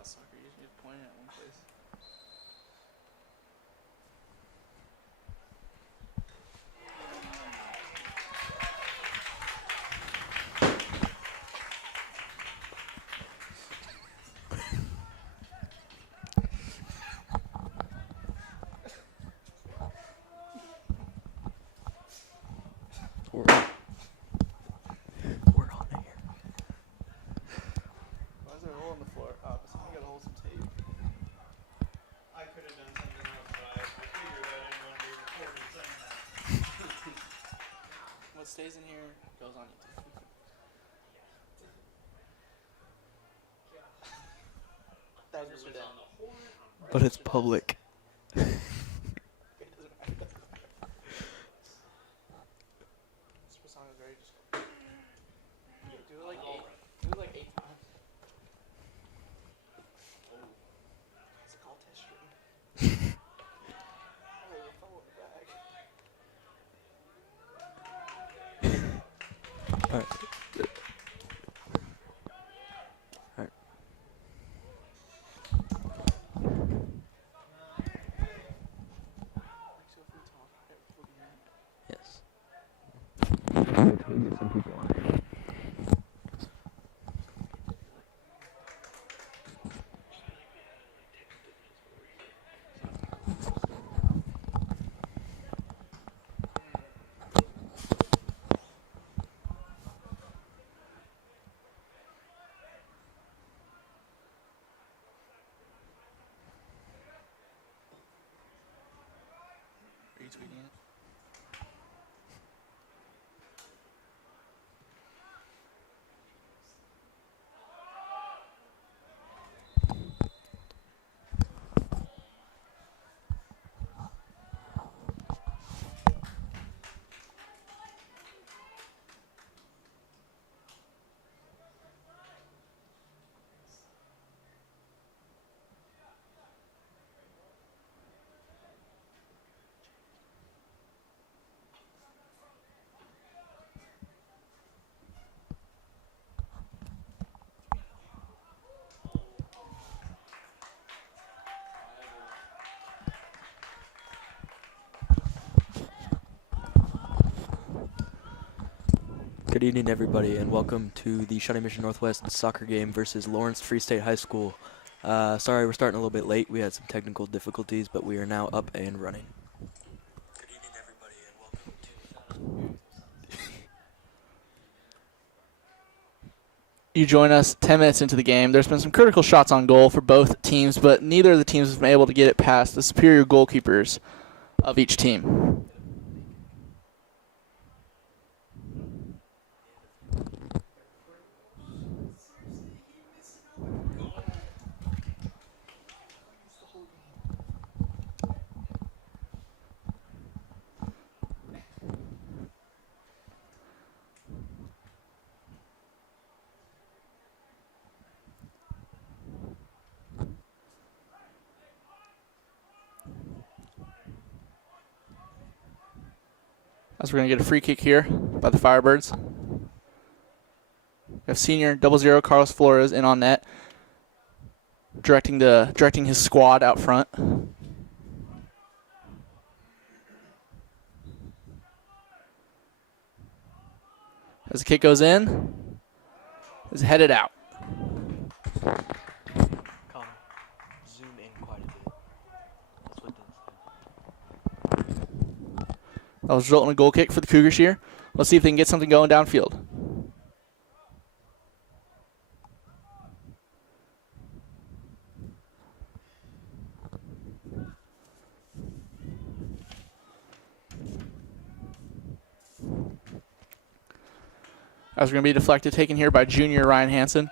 about soccer. You just need to point it at one place. We're on here. Why is there a hole in the floor? Oh, somebody got to hold some tape. I could have done something else, but I figured I didn't want to be recorded saying that. What stays in here goes on YouTube. That was Mr. Dan. But it's public. Do it like 8 times. It's a call test stream. Oh, your phone in the bag. Alright. Alright. Yes. Get some people on here. Are you tweeting it? Good evening, everybody, and welcome to the Shawnee Mission Northwest soccer game versus Lawrence Free State High School. Sorry we're starting a little bit late. We had some technical difficulties, but we are now up and running. Good evening, everybody, and welcome to... You join us 10 minutes into the game. There's been some critical shots on goal for both teams, but neither of the teams has been able to get it past the superior goalkeepers of each team. As we're going to get a free kick here by the Firebirds. We have senior 00 Carlos Flores in on net, directing his squad out front. As the kick goes in, is headed out. Come, zoom in quite a bit. That's what Dean said. That was resulting in a goal kick for the Cougars here. Let's see if they can get something going downfield. As we're going to be deflected, taken here by junior Ryan Hansen.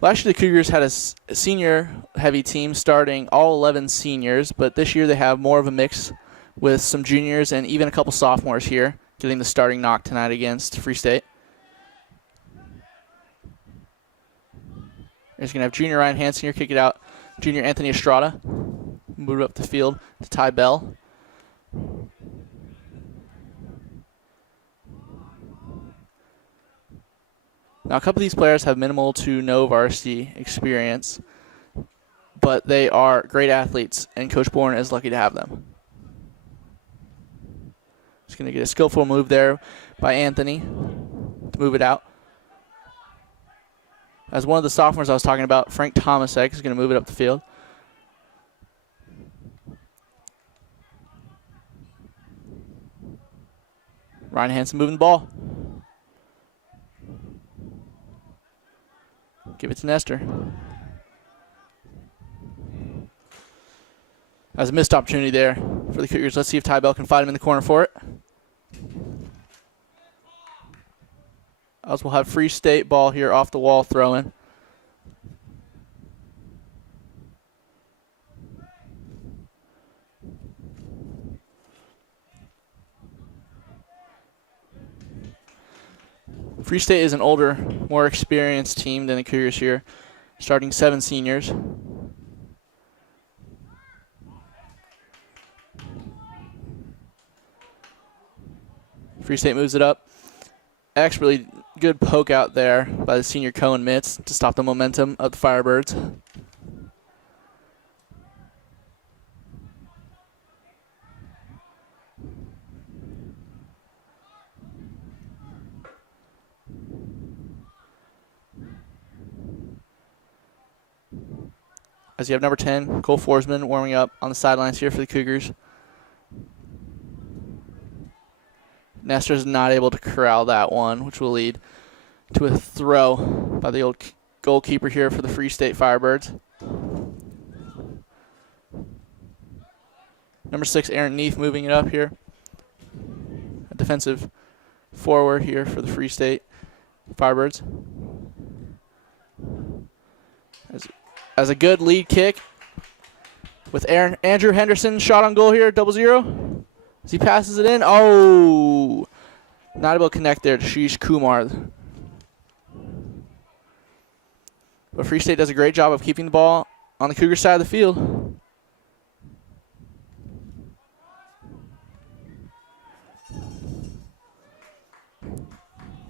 Last year the Cougars had a senior-heavy team starting all 11 seniors, but this year they have more of a mix with some juniors and even a couple sophomores here, getting the starting knock tonight against Free State. He's going to have junior Ryan Hansen here kick it out. Junior Anthony Estrada move up the field to Ty Bell. Now, a couple of these players have minimal to no varsity experience. but they are great athletes, and Coach Bourne is lucky to have them. Just going to get a skillful move there by Anthony to move it out. As one of the sophomores I was talking about, Frank Tomasek, is going to move it up the field. Ryan Hansen moving the ball. Give it to Nestor. That's a missed opportunity there for the Cougars. Let's see if Ty Bell can fight him in the corner for it. Else we'll have Free State ball here off the wall throw-in. Free State is an older, more experienced team than the Cougars here, starting 7 seniors. Free State moves it up. Actually, good poke out there by the senior Cohen Mitz to stop the momentum of the Firebirds. As you have number 10, Cole Forsman, warming up on the sidelines here for the Cougars. Nestor's not able to corral that one, which will lead to a throw by the old goalkeeper here for the Free State Firebirds. Number 6, Aaron Neef, moving it up here. A defensive forward here for the Free State Firebirds. As a good lead kick with Andrew Henderson, shot on goal here, 0-0. As he passes it in, oh! Not able to connect there to Sheesh Kumar. But Free State does a great job of keeping the ball on the Cougar side of the field.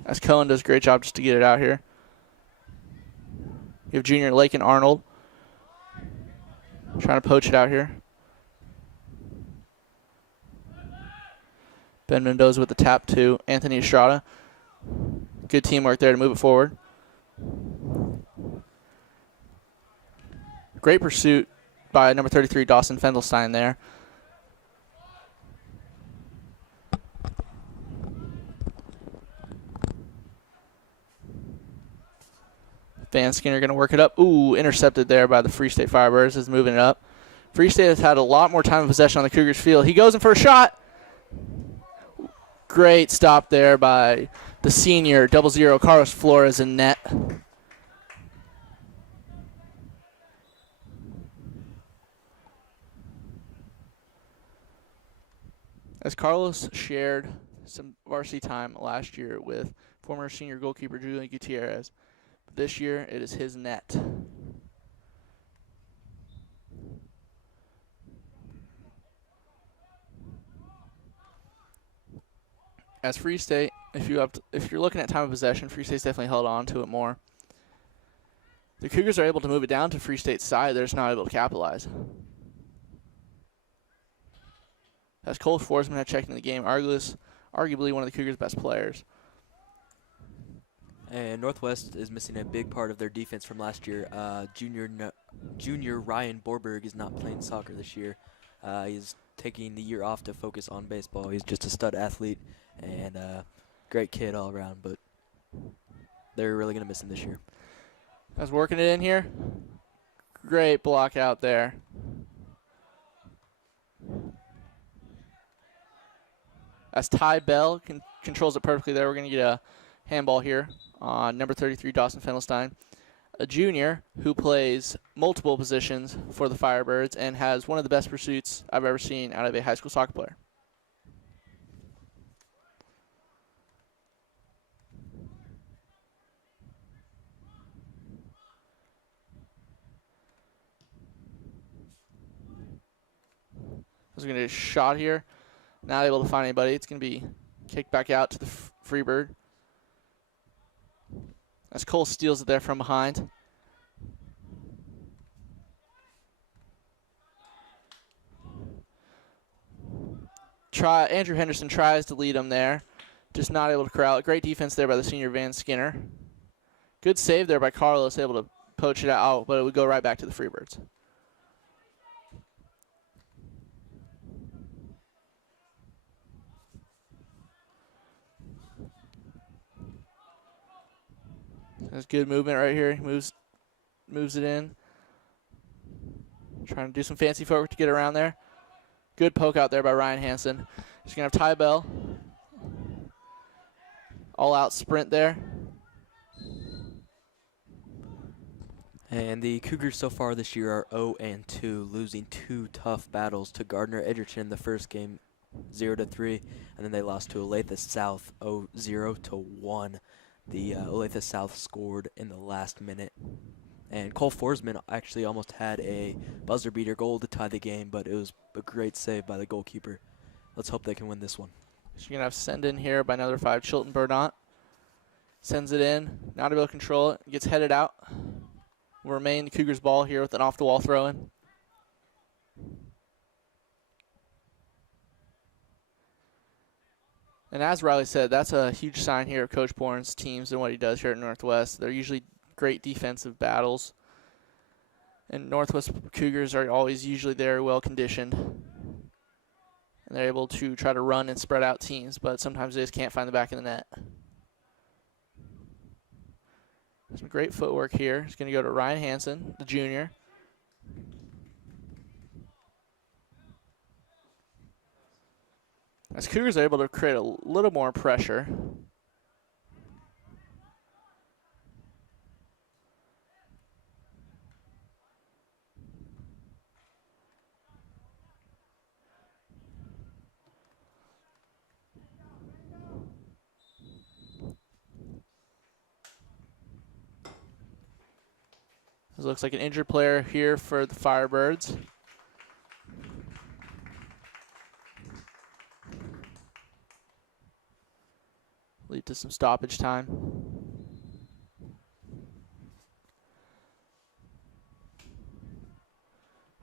As Cohen does a great job just to get it out here. You have junior Lakin Arnold trying to poach it out here. Ben Mendoza with the tap to Anthony Estrada. Good teamwork there to move it forward. Great pursuit by number 33, Dawson Fendelstein there. Van Skinner going to work it up. Ooh, intercepted there by the Free State Firebirds. Is moving it up. Free State has had a lot more time of possession on the Cougars field. He goes in for a shot. Great stop there by the senior 0-0 Carlos Flores in net. As Carlos shared some varsity time last year with former senior goalkeeper Julian Gutierrez, this year it is his net. As Free State, if you're looking at time of possession, Free State's definitely held on to it more. The Cougars are able to move it down to Free State's side. They're just not able to capitalize. As Cole Forsman had checked in the game, arguably one of the Cougars' best players. And Northwest is missing a big part of their defense from last year. Junior Ryan Borberg is not playing soccer this year. He's taking the year off to focus on baseball. He's just a stud athlete and great kid all around, but they're really going to miss him this year. As working it in here. Great block out there. As Ty Bell controls it perfectly there, we're going to get a handball here on number 33, Dawson Fendelstein, a junior who plays multiple positions for the Firebirds and has one of the best pursuits I've ever seen out of a high school soccer player. There's going to be a shot here. Not able to find anybody. It's going to be kicked back out to the Freebird. As Cole steals it there from behind. Andrew Henderson tries to lead him there. Just not able to corral it. Great defense there by the senior Van Skinner. Good save there by Carlos, able to poach it out, but it would go right back to the Freebirds. That's good movement right here. Moves it in. Trying to do some fancy footwork to get around there. Good poke out there by Ryan Hansen. He's going to have Ty Bell. All out sprint there. And the Cougars so far this year are 0-2, losing 2 tough battles to Gardner Edgerton in the first game, 0-3, and then they lost to Olathe South 0-1. The Olathe South scored in the last minute. And Cole Forsman actually almost had a buzzer beater goal to tie the game, but it was a great save by the goalkeeper. Let's hope they can win this one. So you're going to have send in here by another 5, Chilton Burdant. Sends it in, not able to control it, gets headed out. Will remain the Cougars ball here with an off-the-wall throw-in. And as Riley said, that's a huge sign here of Coach Bourne's teams and what he does here at Northwest. They're usually great defensive battles. And Northwest Cougars are always usually very well conditioned. And they're able to try to run and spread out teams, but sometimes they just can't find the back of the net. Some great footwork here. It's going to go to Ryan Hansen, the junior. As Cougars are able to create a little more pressure. This looks like an injured player here for the Firebirds. Lead to some stoppage time.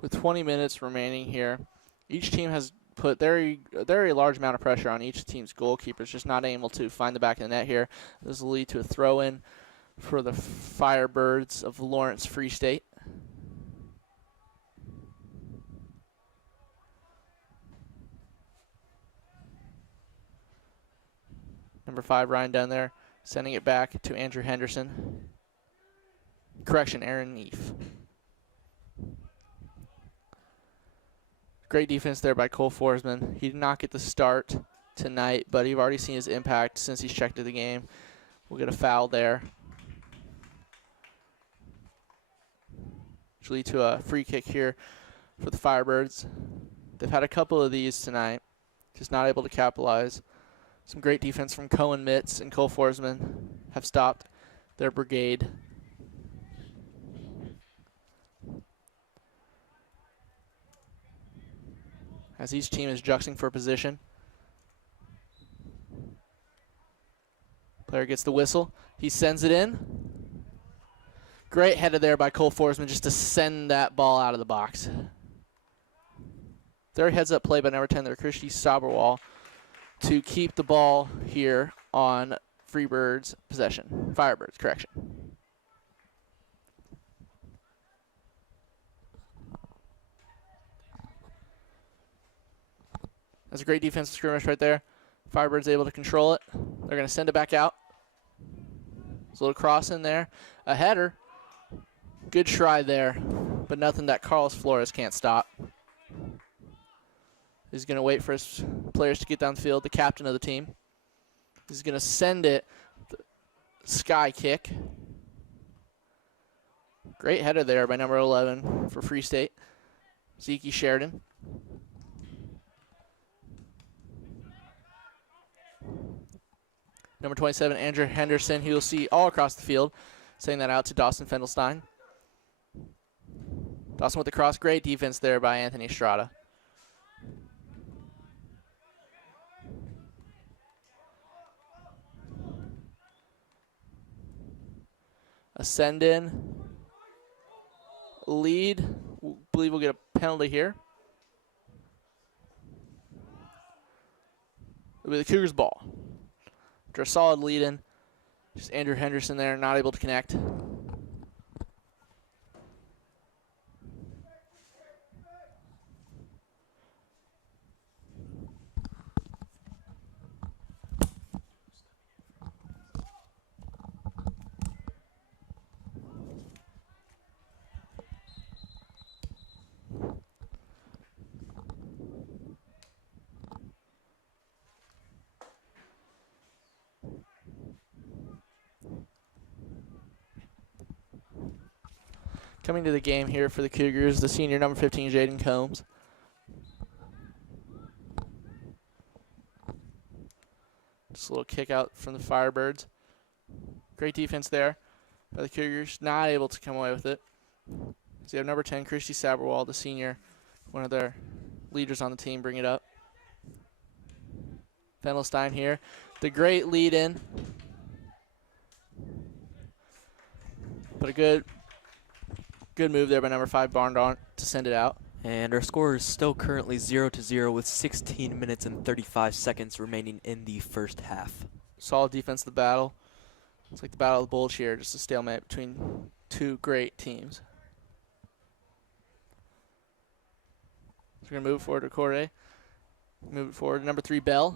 With 20 minutes remaining here, each team has put very large amount of pressure on each team's goalkeepers, just not able to find the back of the net here. This will lead to a throw-in for the Firebirds of Lawrence Free State. Number 5, Ryan Dunn there, sending it back to Andrew Henderson. Correction, Aaron Neef. Great defense there by Cole Forsman. He did not get the start tonight, but you've already seen his impact since he's checked into the game. We'll get a foul there, which will lead to a free kick here for the Firebirds. They've had a couple of these tonight, just not able to capitalize. Some great defense from Cohen Mitz and Cole Forsman have stopped their brigade. As each team is juxing for position. Player gets the whistle. He sends it in. Great header there by Cole Forsman just to send that ball out of the box. Their heads-up play by number 10, their Christy Soberwall, to keep the ball here on Firebirds, correction. That's a great defensive skirmish right there. Firebirds able to control it. They're going to send it back out. There's a little cross in there. A header. Good try there, but nothing that Carlos Flores can't stop. He's going to wait for his players to get downfield, the captain of the team. He's going to send it, sky kick. Great header there by number 11 for Free State, Zeke Sheridan. Number 27, Andrew Henderson, who you'll see all across the field, sending that out to Dawson Fendelstein. Dawson with the cross. Great defense there by Anthony Estrada. A send in. Lead. Believe we'll get a penalty here. It'll be the Cougars' ball. After a solid lead in, just Andrew Henderson there, not able to connect. Coming to the game here for the Cougars, the senior number 15, Jaden Combs. Just a little kick out from the Firebirds. Great defense there by the Cougars. Not able to come away with it. So you have number 10, Christy Saberwall, the senior, one of their leaders on the team, bring it up. Fendelstein here. The great lead in. But a good move there by number 5, Barndon, to send it out. And our score is still currently 0-0 with 16 minutes and 35 seconds remaining in the first half. Solid defense of the battle. It's like the Battle of the Bulge here, just a stalemate between two great teams. So we're going to move it forward to Corday. Move it forward to number 3, Bell.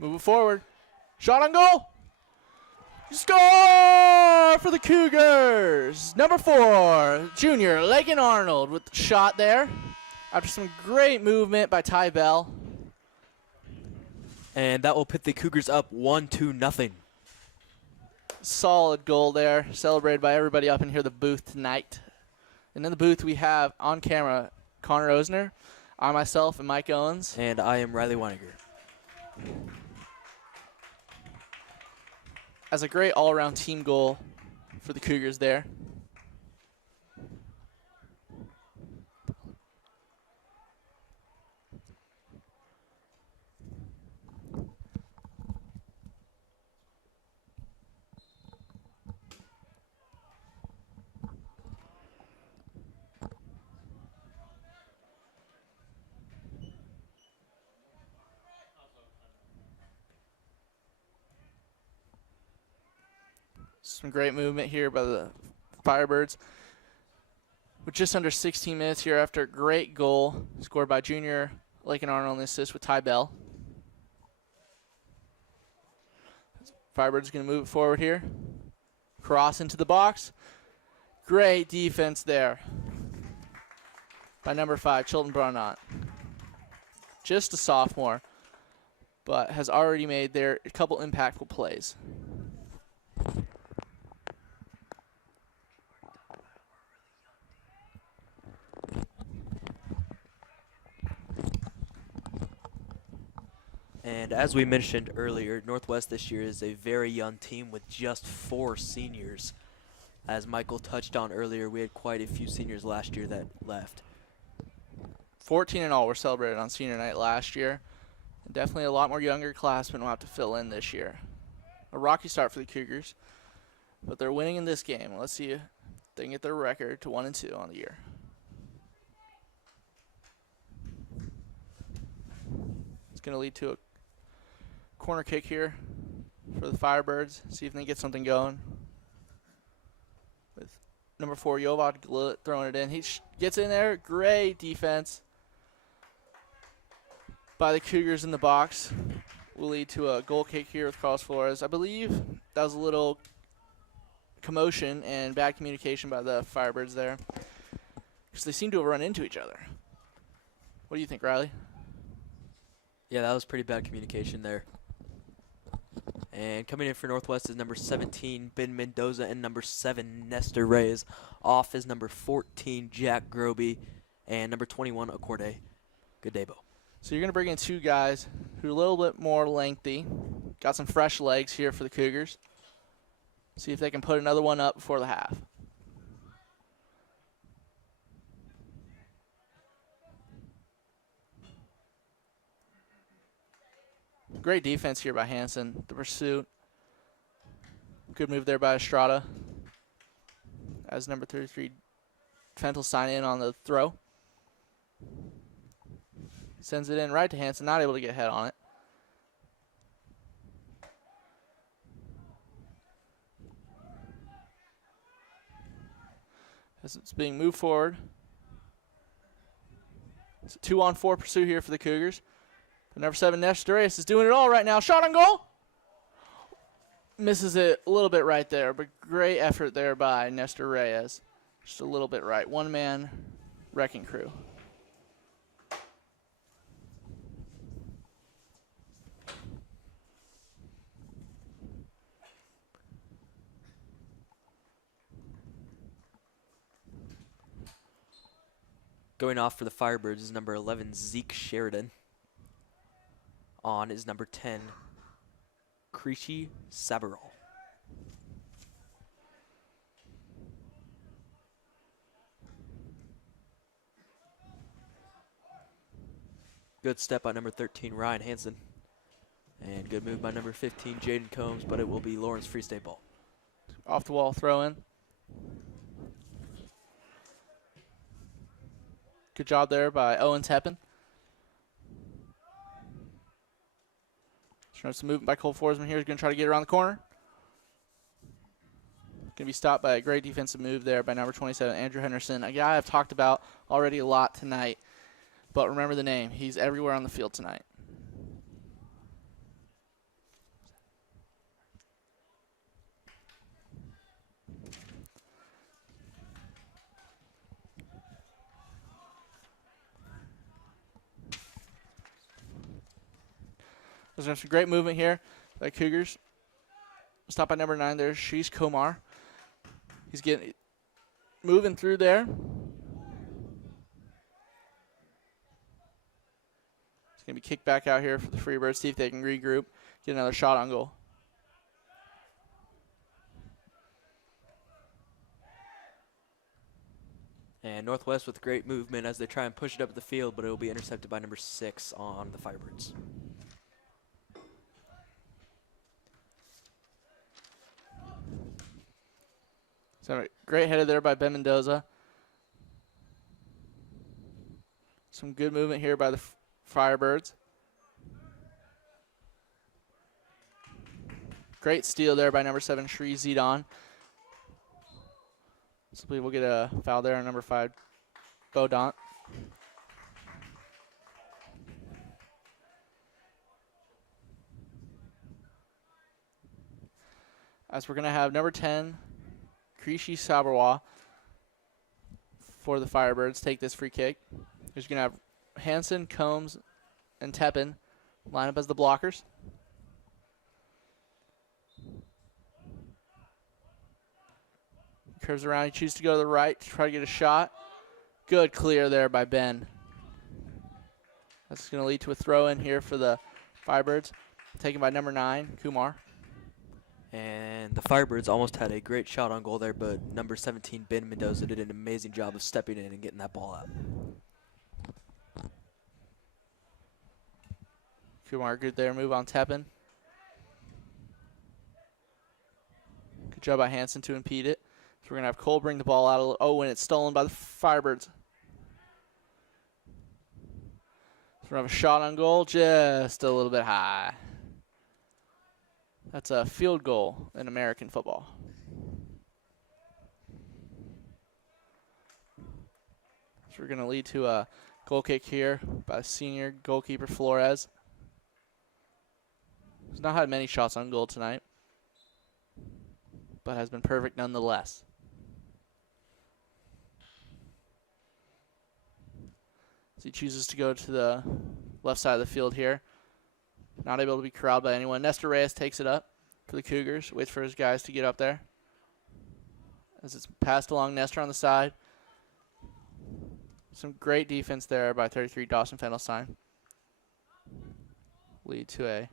Move it forward. Shot on goal. Score for the Cougars. Number 4, junior Lakin Arnold with the shot there. After some great movement by Ty Bell. And that will put the Cougars up 1-0. Solid goal there, celebrated by everybody up in here, the booth tonight. And in the booth we have on camera Connor Osner, I myself and Mike Owens. And I am Riley Weiniger. As a great all-around team goal for the Cougars there. Some great movement here by the Firebirds. With just under 16 minutes here after a great goal scored by junior Lakin Arnold on the assist with Ty Bell. Firebirds going to move it forward here. Cross into the box. Great defense there by number 5, Chilton Barnott. Just a sophomore, but has already made there a couple impactful plays. And as we mentioned earlier, Northwest this year is a very young team with just 4 seniors. As Michael touched on earlier, we had quite a few seniors last year that left. 14 in all were celebrated on senior night last year. And definitely a lot more younger classmen will have to fill in this year. A rocky start for the Cougars, but they're winning in this game. Let's see if they can get their record to 1-2 on the year. It's going to lead to a corner kick here for the Firebirds. See if they can get something going. With number 4, Jovad Glit throwing it in. He gets in there. Great defense by the Cougars in the box. Will lead to a goal kick here with Carlos Flores. I believe that was a little commotion and bad communication by the Firebirds there, because they seem to have run into each other. What do you think, Riley? Yeah, that was pretty bad communication there. And coming in for Northwest is number 17, Ben Mendoza, and number 7, Nestor Reyes. Off is number 14, Jack Groby, and number 21, Acorde. Good day, Bo. So you're going to bring in 2 guys who are a little bit more lengthy. Got some fresh legs here for the Cougars. See if they can put another one up before the half. Great defense here by Hansen. The pursuit. Good move there by Estrada. As number 33, Fentel sign in on the throw. Sends it in right to Hansen, not able to get a head on it. As it's being moved forward. It's a 2-on-4 pursuit here for the Cougars. But number 7, Nestor Reyes is doing it all right now. Shot on goal. Misses it a little bit right there, but great effort there by Nestor Reyes. Just a little bit right. One-man wrecking crew. Going off for the Firebirds is number 11, Zeke Sheridan. On is number 10, Krishi Sabarol. Good step by number 13, Ryan Hansen. And good move by number 15, Jaden Combs, but it will be Lawrence Free State ball. Off the wall throw in. Good job there by Owen Teppen. Showing some movement by Cole Forsman here. He's going to try to get around the corner. Going to be stopped by a great defensive move there by number 27, Andrew Henderson, a guy I've talked about already a lot tonight. But remember the name. He's everywhere on the field tonight. There's some great movement here by Cougars. Stopped by number 9 there, Sheesh Komar. He's getting moving through there. It's going to be kicked back out here for the Freebirds. See if they can regroup, get another shot on goal. And Northwest with great movement as they try and push it up the field, but it will be intercepted by number 6 on the Firebirds. So great header there by Ben Mendoza. Some good movement here by the Firebirds. Great steal there by number 7, Shri Zidon. So we'll get a foul there on number 5, Bodant. As we're going to have number 10, Krishi Sabarwa for the Firebirds take this free kick. He's going to have Hansen, Combs, and Teppen line up as the blockers. Curves around. He chooses to go to the right to try to get a shot. Good clear there by Ben. That's going to lead to a throw in here for the Firebirds. Taken by number 9, Kumar. And the Firebirds almost had a great shot on goal there, but number 17, Ben Mendoza, did an amazing job of stepping in and getting that ball out. Kumar good there. Move on Teppen. Good job by Hansen to impede it. So we're going to have Cole bring the ball out. Oh, and it's stolen by the Firebirds. So we have a shot on goal, just a little bit high. That's a field goal in American football. So we're going to lead to a goal kick here by senior goalkeeper Flores. He's not had many shots on goal tonight, but has been perfect nonetheless. So he chooses to go to the left side of the field here. Not able to be corralled by anyone. Nestor Reyes takes it up for the Cougars. Waits for his guys to get up there. As it's passed along, Nestor on the side. Some great defense there by 33 Dawson Fendelstein. Lead to a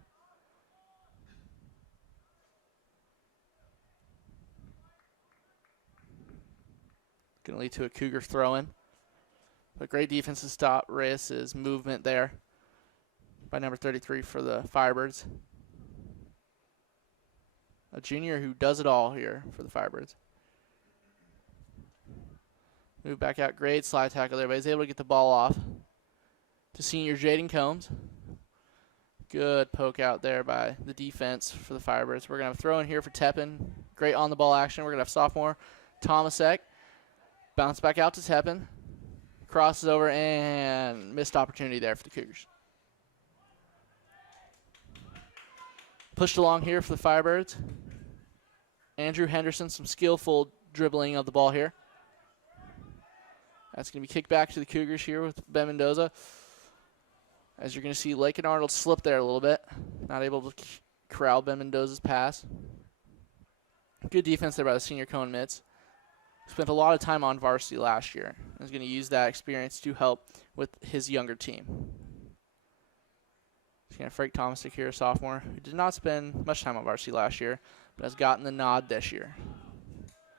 going to lead to a Cougar throw-in. But great defense to stop Reyes' movement there by number 33 for the Firebirds. A junior who does it all here for the Firebirds. Move back out. Great slide tackle there, but he's able to get the ball off. to senior Jaden Combs. Good poke out there by the defense for the Firebirds. We're going to have a throw in here for Tepin. Great on-the-ball action. We're going to have sophomore Tomasek. Bounce back out to Tepin. Crosses over and missed opportunity there for the Cougars. Pushed along here for the Firebirds. Andrew Henderson, some skillful dribbling of the ball here. That's going to be kicked back to the Cougars here with Ben Mendoza. As you're going to see Lake and Arnold slip there a little bit. Not able to corral Ben Mendoza's pass. Good defense there by the senior Cone Mitts. Spent a lot of time on varsity last year. And is going to use that experience to help with his younger team. He's going to Frank Tomasic here, a sophomore, who did not spend much time on varsity last year, but has gotten the nod this year.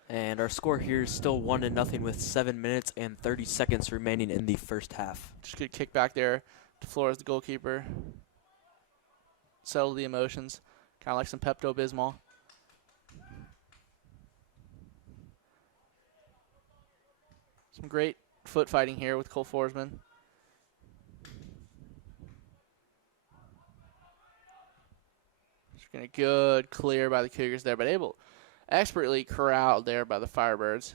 And our score here is still 1-0 with 7 minutes and 30 seconds remaining in the first half. Just good kick back there to Flores, the goalkeeper. Settle the emotions, kind of like some Pepto-Bismol. Some great foot fighting here with Cole Forsman. Just going to good clear by the Cougars there, but expertly corralled there by the Firebirds.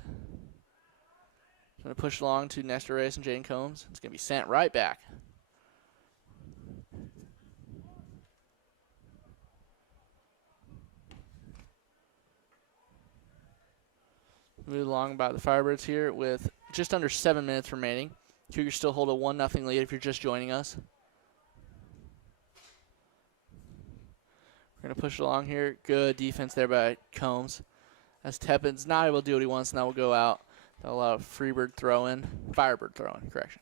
Going to push along to Nestor Reyes and Jaden Combs. It's going to be sent right back. Move along by the Firebirds here with just under 7 minutes remaining. Cougars still hold a 1-0 lead if you're just joining us. We're going to push along here. Good defense there by Combs. As Tepin's not able to do what he wants, and that will go out. That'll allow a Firebird throw-in, correction.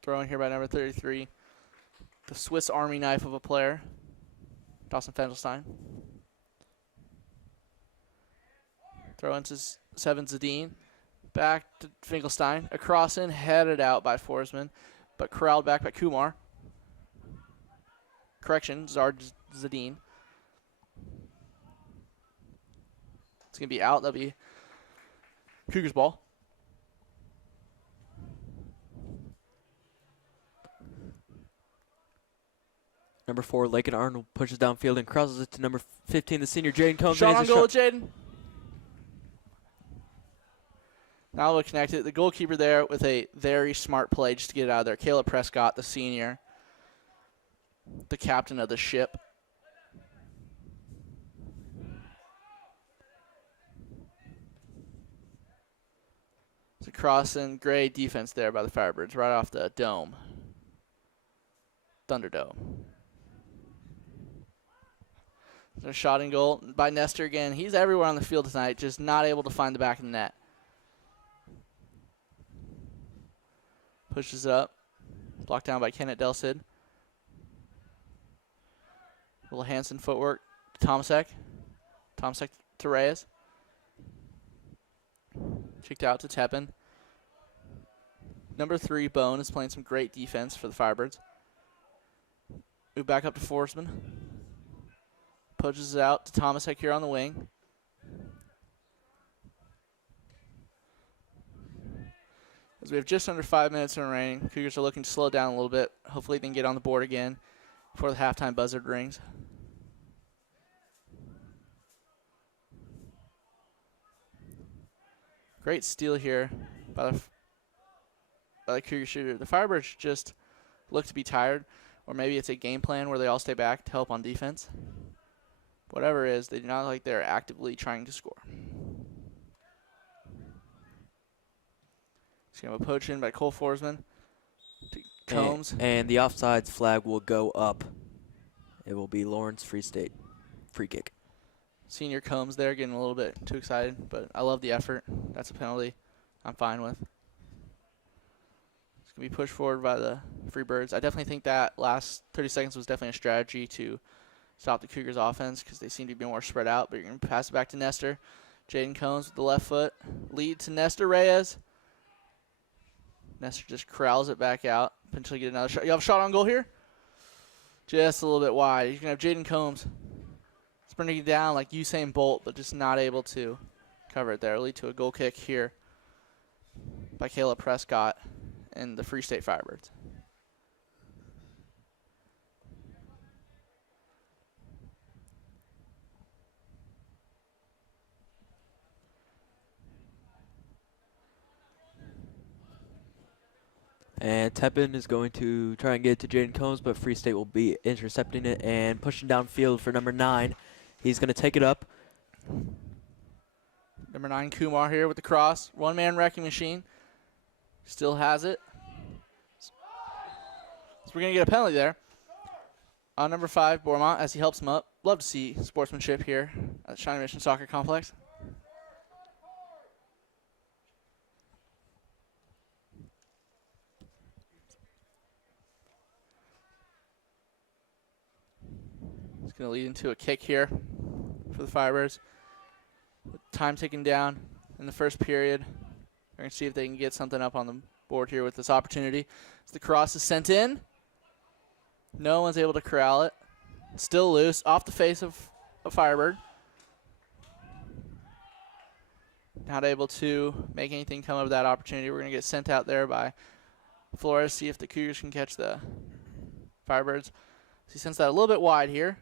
Throw in here by number 33. The Swiss Army knife of a player, Dawson Fendelstein. Throw into 7 Zadine. Back to Finkelstein. A cross in, headed out by Forsman, but corralled back by Kumar. Correction, Zard Zadine. It's going to be out. That'll be Cougars ball. Number 4, Lake and Arnold pushes downfield and crosses it to number 15, the senior Jaden Combs. Shot on goal with Jaden. Now we'll connect it. The goalkeeper there with a very smart play just to get it out of there. Caleb Prescott, the senior, the captain of the ship. It's a cross and great defense there by the Firebirds right off the dome. Thunderdome. There's a shot and goal by Nestor again. He's everywhere on the field tonight, just not able to find the back of the net. Pushes it up. Blocked down by Kenneth Delcid. Little Hansen footwork to Tomasek. Tomasek to Reyes. Kicked out to Tepin. Number 3, Bone, is playing some great defense for the Firebirds. Move back up to Forsman. Pushes it out to Tomasek here on the wing. As we have just under 5 minutes remaining, Cougars are looking to slow down a little bit. Hopefully they can get on the board again before the halftime buzzer rings. Great steal here by the Cougar shooter. The Firebirds just look to be tired, or maybe it's a game plan where they all stay back to help on defense. Whatever it is, they do not look like they're actively trying to score. It's going to have a poach in by Cole Forsman to Combs. And the offsides flag will go up. It will be Lawrence Free State free kick. Senior Combs there getting a little bit too excited, but I love the effort. That's a penalty I'm fine with. It's going to be pushed forward by the Freebirds. I definitely think that last 30 seconds was definitely a strategy to stop the Cougars' offense because they seem to be more spread out, but you're going to pass it back to Nestor. Jaden Combs with the left foot. Lead to Nestor Reyes. Nestor just corrals it back out. Potentially get another shot. You have a shot on goal here? Just a little bit wide. You're going to have Jaden Combs sprinting down like Usain Bolt, but just not able to cover it there. It'll lead to a goal kick here by Kayla Prescott and the Free State Firebirds. And Tepin is going to try and get it to Jaden Combs, but Free State will be intercepting it and pushing downfield for number 9. He's going to take it up. Number 9, Kumar here with the cross. One-man wrecking machine. Still has it. So we're going to get a penalty there on number 5, Bormont, as he helps him up. Love to see sportsmanship here at the Shawnee Mission Soccer Complex. It's going to lead into a kick here for the Firebirds. With time ticking down in the first period. We're going to see if they can get something up on the board here with this opportunity. As the cross is sent in. No one's able to corral it. Still loose, off the face of a Firebird. Not able to make anything come of that opportunity. We're going to get sent out there by Flores, see if the Cougars can catch the Firebirds. So he sends that a little bit wide here.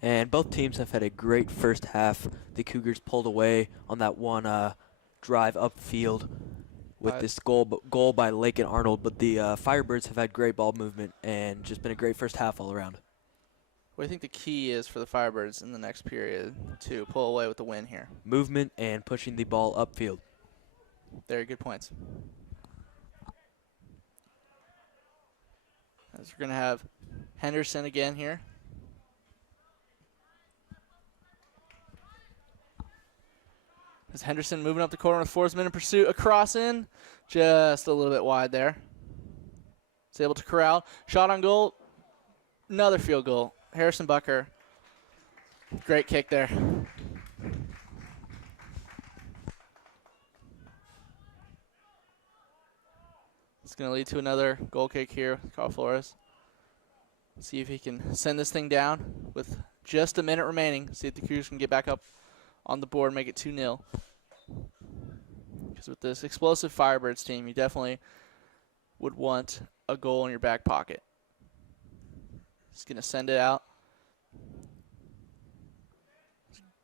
And both teams have had a great first half. The Cougars pulled away on that one drive upfield with this goal by Lake and Arnold, but the Firebirds have had great ball movement and just been a great first half all around. What do you think the key is for the Firebirds in the next period to pull away with the win here? Movement and pushing the ball upfield. Very good points. As we're going to have Henderson again here. As Henderson moving up the corner with Forsman in pursuit. A cross in. Just a little bit wide there. It's able to corral. Shot on goal. Another field goal. Harrison Bucker. Great kick there. It's going to lead to another goal kick here with Carl Flores. See if he can send this thing down with just a minute remaining. See if the Cougars can get back up on the board, make it 2-0. Because with this explosive Firebirds team, you definitely would want a goal in your back pocket. He's going to send it out.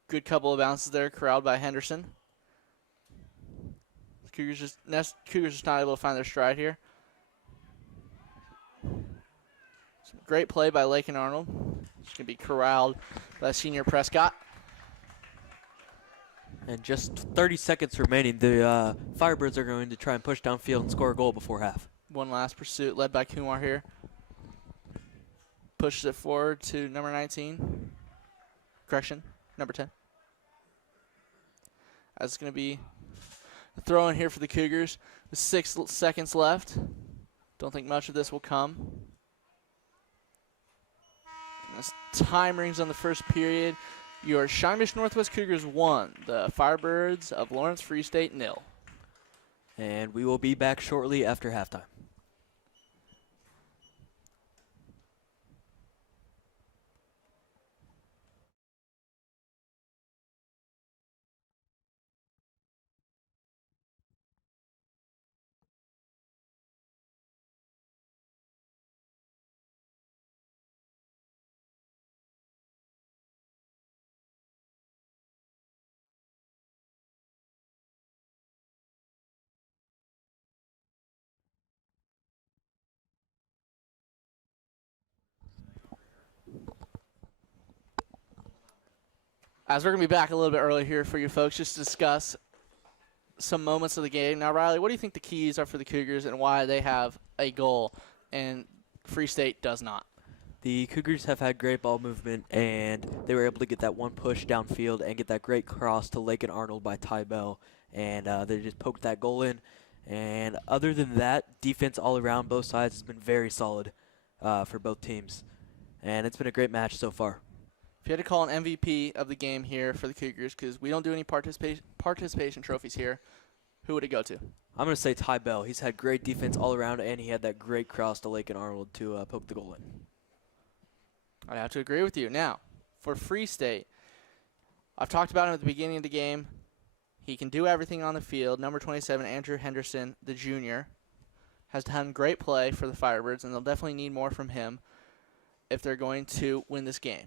Good couple of bounces there, corralled by Henderson. The Cougars just not able to find their stride here. Some great play by Lake and Arnold. It's going to be corralled by senior Prescott. And just 30 seconds remaining. The Firebirds are going to try and push downfield and score a goal before half. One last pursuit led by Kumar here. Pushes it forward to number 19. Correction, number 10. That's going to be a throw in here for the Cougars with 6 seconds left. Don't think much of this will come. And as time rings on the first period, your Shawnee Mission Northwest Cougars 1, the Firebirds of Lawrence Free State 0. And we will be back shortly after halftime. As we're going to be back a little bit early here for you folks, just to discuss some moments of the game. Now, Riley, what do you think the keys are for the Cougars and why they have a goal and Free State does not? The Cougars have had great ball movement, and they were able to get that one push downfield and get that great cross to Lake and Arnold by Ty Bell, and they just poked that goal in. And other than that, defense all around both sides has been very solid for both teams, and it's been a great match so far. If you had to call an MVP of the game here for the Cougars, because we don't do any participation trophies here, Who would it go to? I'm going to say Ty Bell. He's had great defense all around, and he had that great cross to Lake and Arnold to poke the goal in. I have to agree with you. Now, for Free State, I've talked about him at the beginning of the game. He can do everything on the field. Number 27, Andrew Henderson, the junior, has done great play for the Firebirds, and they'll definitely need more from him if they're going to win this game.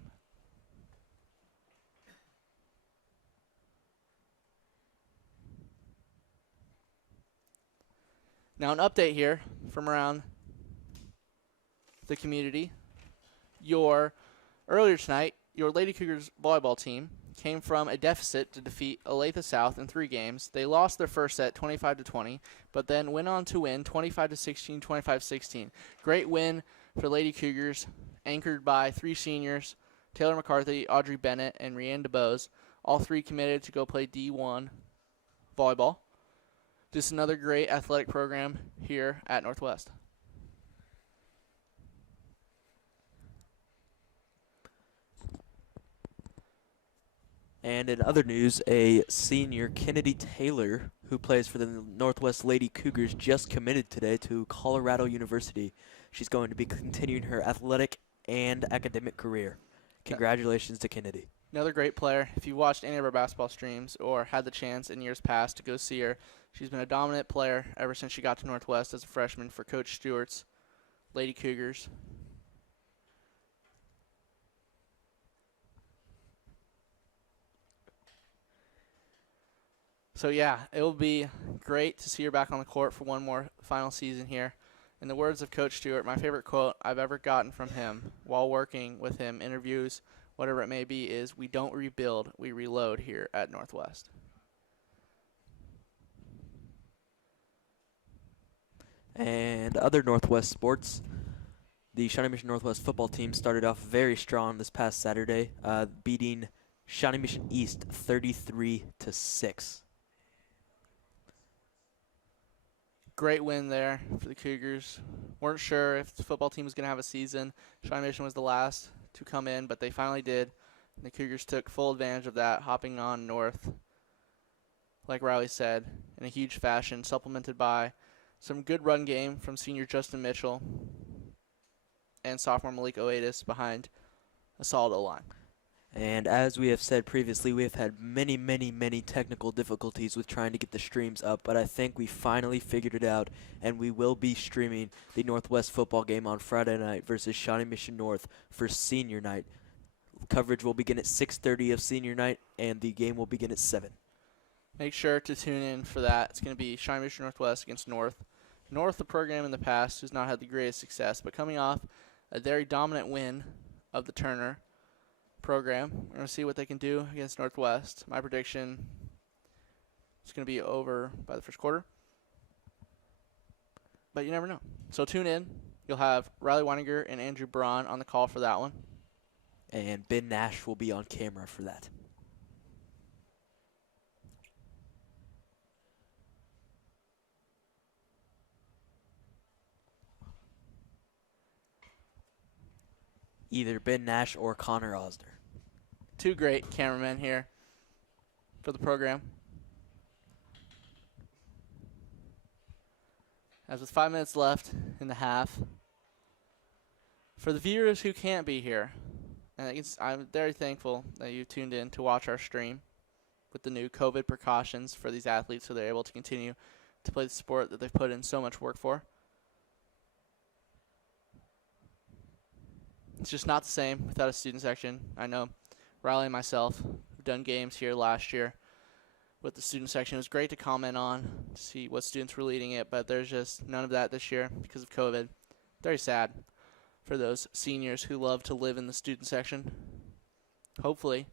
Now, an update here from around the community. Earlier tonight, your Lady Cougars volleyball team came from a deficit to defeat Olathe South in 3 games. They lost their first set 25-20, but then went on to win 25-16, 25-16. Great win for Lady Cougars, anchored by 3 seniors, Taylor McCarthy, Audrey Bennett, and Rianne DeBose. All 3 committed to go play D1 volleyball. Just another great athletic program here at Northwest. And in other news, a senior, Kennedy Taylor, who plays for the Northwest Lady Cougars, just committed today to Colorado University. She's going to be continuing her athletic and academic career. Congratulations to Kennedy. Another great player. If you watched any of our basketball streams or had the chance in years past to go see her, she's been a dominant player ever since she got to Northwest as a freshman for Coach Stewart's Lady Cougars. So, yeah, it will be great to see her back on the court for one more final season here. In the words of Coach Stewart, my favorite quote I've ever gotten from him while working with him, interviews, whatever it may be, is, "We don't rebuild, we reload here at Northwest." And other Northwest sports, the Shawnee Mission Northwest football team started off very strong this past Saturday, beating Shawnee Mission East 33-6. Great win there for the Cougars. Weren't sure if the football team was going to have a season. Shawnee Mission was the last to come in, but they finally did. And the Cougars took full advantage of that, hopping on north, like Riley said, in a huge fashion, supplemented by some good run game from senior Justin Mitchell and sophomore Malik Oatis behind a solid O-line. And as we have said previously, we have had many, many, many technical difficulties with trying to get the streams up, but I think we finally figured it out, and we will be streaming the Northwest football game on Friday night versus Shawnee Mission North for senior night. Coverage will begin at 6:30 of senior night, and the game will begin at 7. Make sure to tune in for that. It's going to be Shawnee Mission Northwest against North. North, the program in the past, has not had the greatest success, but coming off a very dominant win of the Turner program, we're going to see what they can do against Northwest. My prediction is going to be over by the first quarter, but you never know. So tune in. You'll have Riley Weininger and Andrew Braun on the call for that one. And Ben Nash will be on camera for that. Either Ben Nash or Connor Osner. 2 great cameramen here for the program. As with 5 minutes left in the half, for the viewers who can't be here, and I'm very thankful that you tuned in to watch our stream with the new COVID precautions for these athletes so they're able to continue to play the sport that they've put in so much work for. It's just not the same without a student section. I know Riley and myself have done games here last year with the student section. It was great to comment on, to see what students were leading it, but there's just none of that this year because of COVID. Very sad for those seniors who love to live in the student section. Hopefully,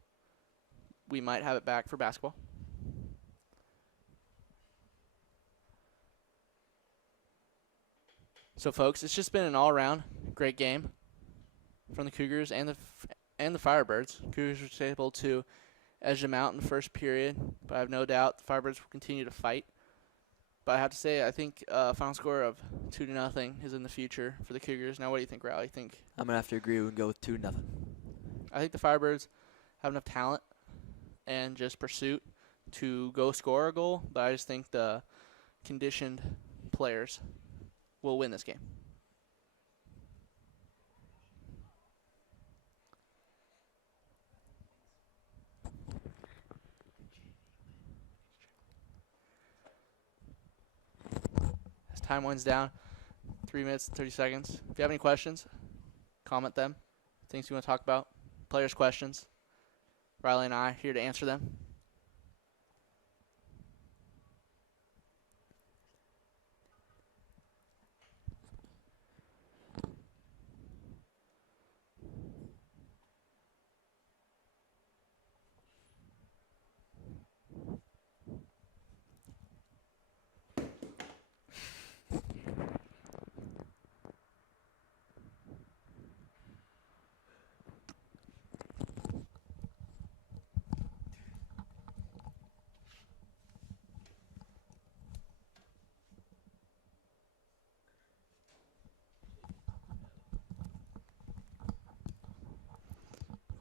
we might have it back for basketball. So, folks, it's just been an all-around great game from the Cougars and the Firebirds. Cougars were able to edge them out in the first period, but I have no doubt the Firebirds will continue to fight. But I have to say, I think final score of 2-0 is in the future for the Cougars. Now, what do you think, Riley? I'm going to have to agree and go with 2-0. I think the Firebirds have enough talent and just pursuit to go score a goal, but I just think the conditioned players will win this game. As time winds down, 3 minutes and 30 seconds. If you have any questions, comment them. Things you want to talk about, players' questions. Riley and I are here to answer them.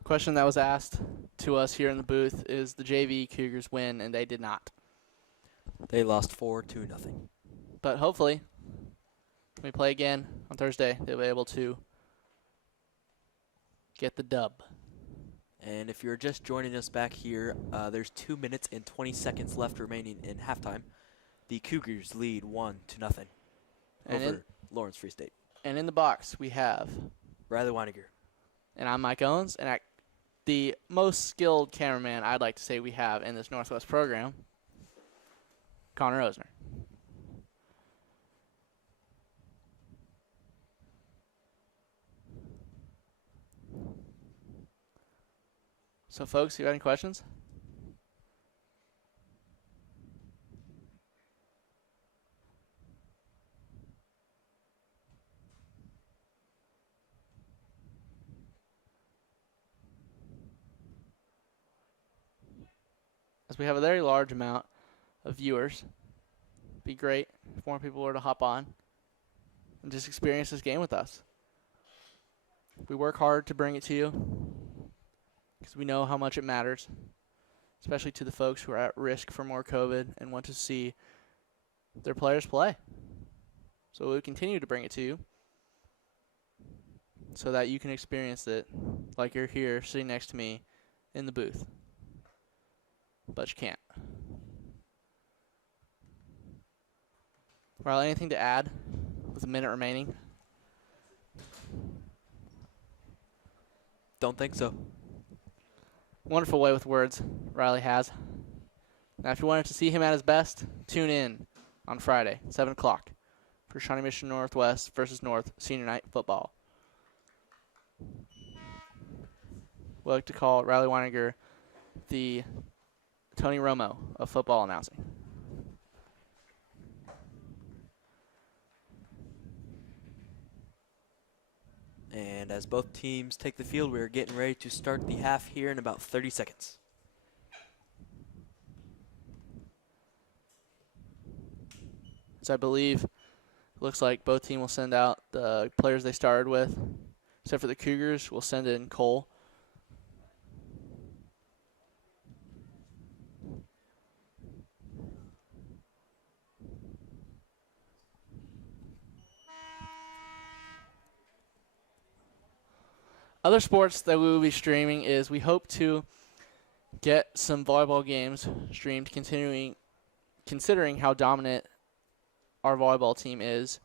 Question that was asked to us here in the booth is the JV Cougars win, and they did not. They lost 4-0. But hopefully, when we play again on Thursday, they'll be able to get the dub. And if you're just joining us back here, there's 2 minutes and 20 seconds left remaining in halftime. The Cougars lead 1-0 over Lawrence Free State. And in the box, we have Riley Weiniger. And I'm Mike Owens, and the most skilled cameraman I'd like to say we have in this Northwest program, Connor Osner. So, folks, you got any questions? As we have a very large amount of viewers, it'd be great if more people were to hop on and just experience this game with us. We work hard to bring it to you because we know how much it matters, especially to the folks who are at risk for more COVID and want to see their players play. So we'll continue to bring it to you so that you can experience it like you're here sitting next to me in the booth. But you can't. Riley, anything to add with a minute remaining? Don't think so. Wonderful way with words Riley has. Now, if you wanted to see him at his best, tune in on Friday, 7 o'clock, for Shawnee Mission Northwest versus North Senior Night Football. We like to call Riley Weiniger the Tony Romo of football announcing. And as both teams take the field, we're getting ready to start the half here in about 30 seconds. So I believe, looks like both teams will send out the players they started with, except for the Cougars. We'll send in Cole. Other sports that we will be streaming is we hope to get some volleyball games streamed, considering how dominant our volleyball team is.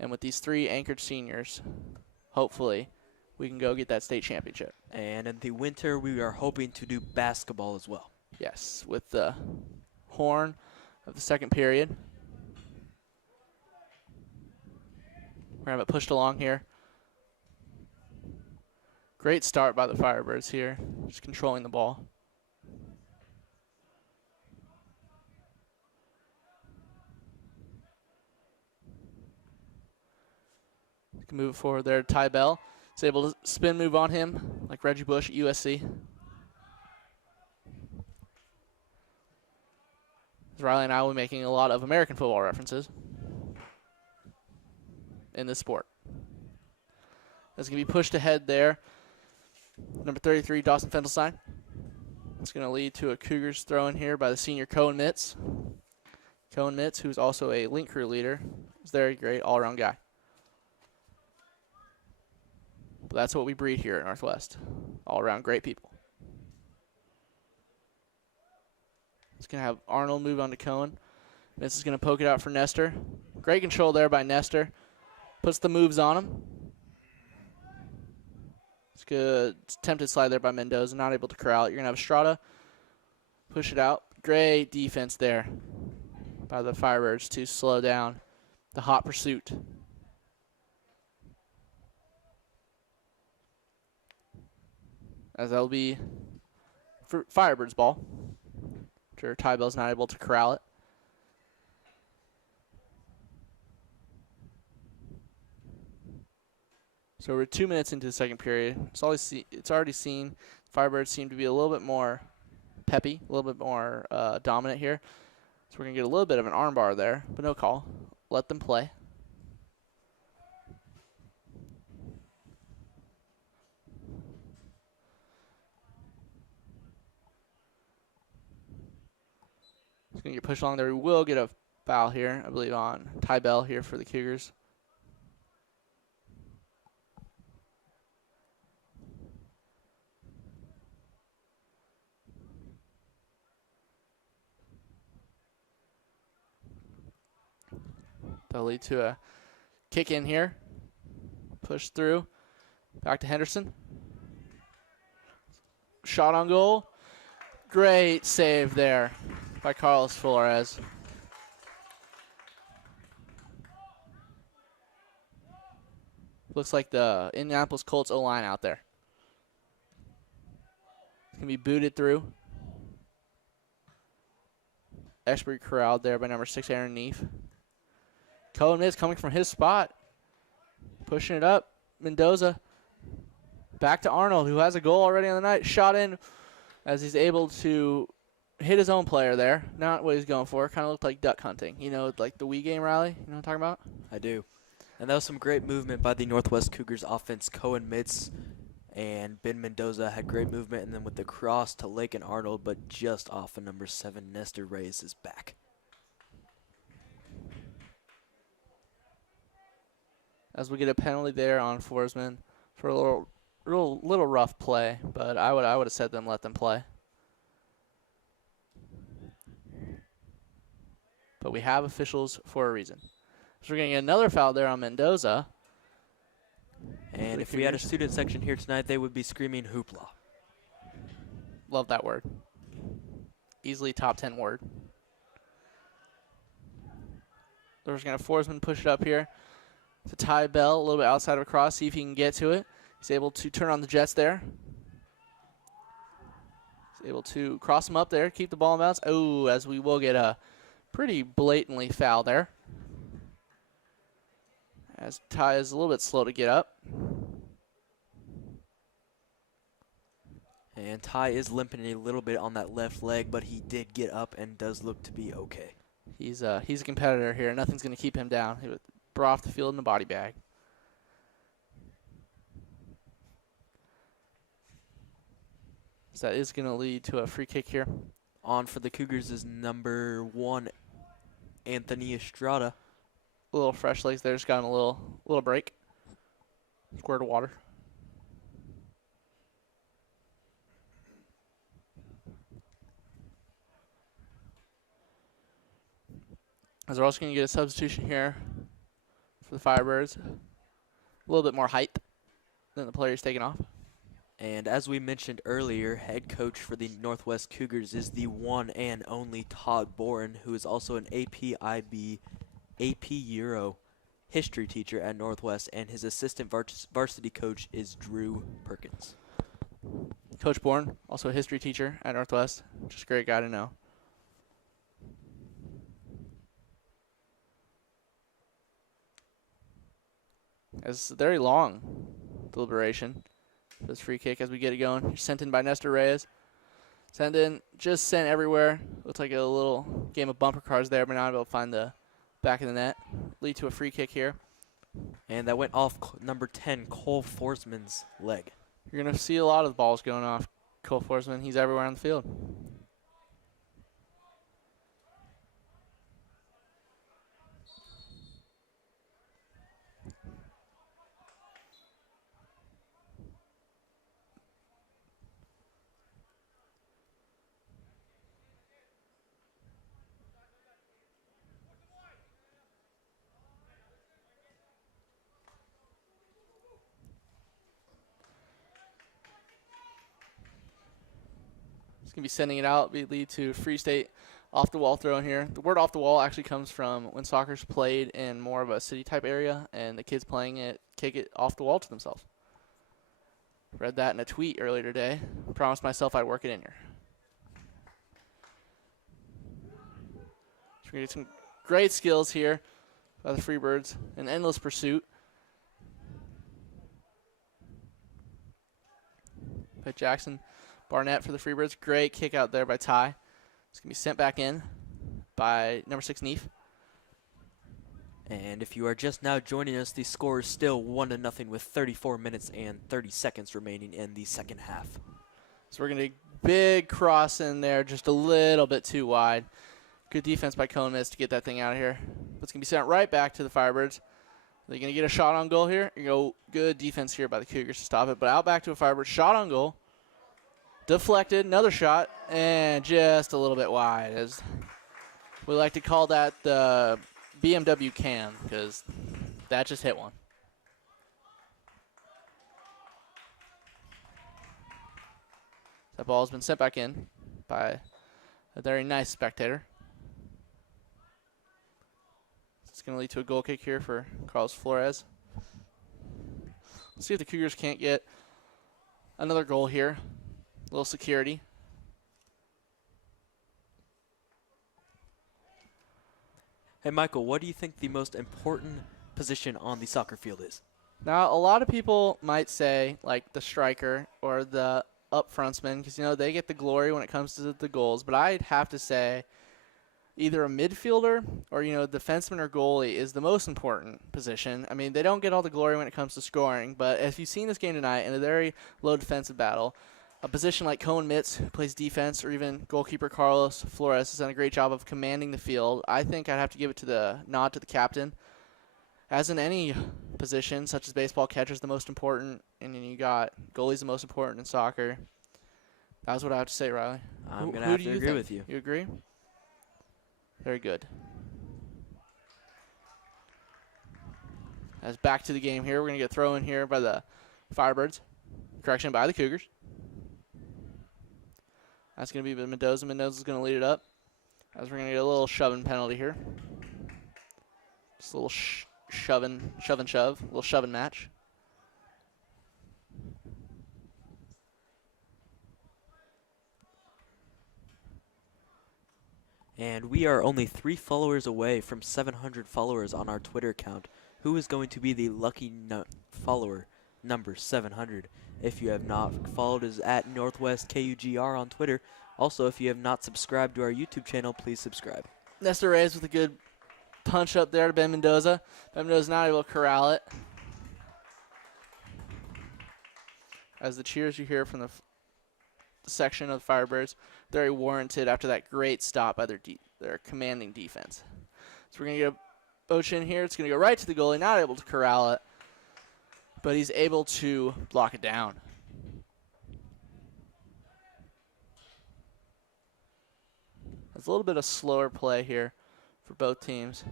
And with these 3 anchored seniors, hopefully we can go get that state championship. And in the winter, we are hoping to do basketball as well. Yes, with the horn of the second period. We're going to have it pushed along here. Great start by the Firebirds here, just controlling the ball. Can move it forward there. Ty Bell is able to spin move on him like Reggie Bush at USC. Riley and I will be making a lot of American football references in this sport. That's going to be pushed ahead there. Number 33, Dawson Fendelstein. It's going to lead to a Cougars throw in here by the senior Cohen Mitz. Cohen Mitz, who's also a link crew leader, is very great all-around guy. But that's what we breed here at Northwest. All-around great people. It's going to have Arnold move on to Cohen. Mitz is going to poke it out for Nestor. Great control there by Nestor. Puts the moves on him. It's good. Attempted slide there by Mendoza. Not able to corral it. You're going to have Estrada push it out. Great defense there by the Firebirds to slow down the hot pursuit. As that'll be for Firebirds ball. Sure, Tybell's not able to corral it. So we're 2 minutes into the second period. It's already seen Firebirds seem to be a little bit more peppy, a little bit more dominant here. So we're going to get a little bit of an armbar there, but no call. Let them play. He's going to get pushed along there. We will get a foul here, I believe, on Tybell here for the Cougars. That'll lead to a kick in here. Push through. Back to Henderson. Shot on goal. Great save there by Carlos Flores. Looks like the Indianapolis Colts O-line out there. It's going to be booted through. Ashbury corralled there by number 6, Aaron Neef. Cohen Mitz coming from his spot. Pushing it up. Mendoza. Back to Arnold, who has a goal already on the night. Shot in as he's able to hit his own player there. Not what he's going for. Kind of looked like duck hunting. You know, like the Wii game rally. You know what I'm talking about? I do. And that was some great movement by the Northwest Cougars offense. Cohen Mitz and Ben Mendoza had great movement. And then with the cross to Lake and Arnold, but just off of number 7, Nestor Reyes is back. As we get a penalty there on Forsman for a little rough play, but I would have said let them play. But we have officials for a reason. So we're going to get another foul there on Mendoza. And if we had a student section here tonight, they would be screaming hoopla. Love that word. Easily top 10 word. They're just going to Forsman push it up here to Ty Bell, a little bit outside of a cross, see if he can get to it. He's able to turn on the Jets there. He's able to cross him up there, keep the ball in bounds. Oh, as we will get a pretty blatantly foul there. As Ty is a little bit slow to get up. And Ty is limping a little bit on that left leg, but he did get up and does look to be okay. He's a competitor here. Nothing's going to keep him down. He was brought off the field in a body bag. So that is going to lead to a free kick here. On for the Cougars is number 1, Anthony Estrada. A little fresh legs there. Just got him a little break. Squirt of water. As we're also going to get a substitution here for the Firebirds. A little bit more height than the player's taking off. And as we mentioned earlier, head coach for the Northwest Cougars is the one and only Todd Boren, who is also an AP Euro history teacher at Northwest, and his assistant varsity coach is Drew Perkins. Coach Bourne, also a history teacher at Northwest. Just a great guy to know. It's a very long deliberation for this free kick as we get it going. You're sent in by Nestor Reyes. Sent in, just sent everywhere. Looks like a little game of bumper cars there, but not able to find the back of the net. Lead to a free kick here. And that went off number 10, Cole Forsman's leg. You're going to see a lot of the balls going off Cole Forsman. He's everywhere on the field. going to be sending it out, lead to Free State off the wall throw in here. The word off the wall actually comes from when soccer's played in more of a city type area and the kids playing it kick it off the wall to themselves. Read that in a tweet earlier today. Promised myself I'd work it in here. So we're going to get some great skills here by the Freebirds. An endless pursuit. By Jackson Barnett for the Freebirds. Great kick out there by Ty. It's going to be sent back in by number 6, Neef. And if you are just now joining us, the score is still 1-0 with 34 minutes and 30 seconds remaining in the second half. So we're going to big cross in there, just a little bit too wide. Good defense by Cone Miss to get that thing out of here. But it's going to be sent right back to the Firebirds. They're going to get a shot on goal here. Good defense here by the Cougars to stop it. But out back to a Firebird. Shot on goal. Deflected. Another shot. And just a little bit wide. As we like to call that the BMW cam, because that just hit one. That ball has been sent back in by a very nice spectator. It's going to lead to a goal kick here for Carlos Flores. Let's see if the Cougars can't get another goal here. A little security. Hey, Michael, what do you think the most important position on the soccer field is? Now, a lot of people might say, like, the striker or the up frontsman, because, they get the glory when it comes to the goals. But I'd have to say either a midfielder or, defenseman or goalie is the most important position. I mean, they don't get all the glory when it comes to scoring. But if you've seen this game tonight in a very low defensive battle, a position like Cohen Mitz, who plays defense, or even goalkeeper Carlos Flores has done a great job of commanding the field. I think I'd have to give it to the nod to the captain. As in any position, such as baseball, catcher's the most important, and then you got goalie's the most important in soccer. That's what I have to say, Riley. I'm going to have to agree with you. You agree? Very good. As back to the game here, we're going to get thrown in here by the Firebirds. Correction, by the Cougars. That's going to be Mendoza. Mendoza's going to lead it up. As we're going to get a little shoving penalty here. Just a little shove and shove. A little shoving match. And we are only 3 followers away from 700 followers on our Twitter account. Who is going to be the lucky follower number 700? If you have not followed us at Northwest KUGR on Twitter. Also, if you have not subscribed to our YouTube channel, please subscribe. Nestor Reyes with a good punch up there to Ben Mendoza. Ben Mendoza's not able to corral it. As the cheers you hear from the section of the Firebirds, very warranted after that great stop by their commanding defense. So we're going to get a Ochin here. It's going to go right to the goalie, not able to corral it, but he's able to block it down. It's a little bit of slower play here for both teams.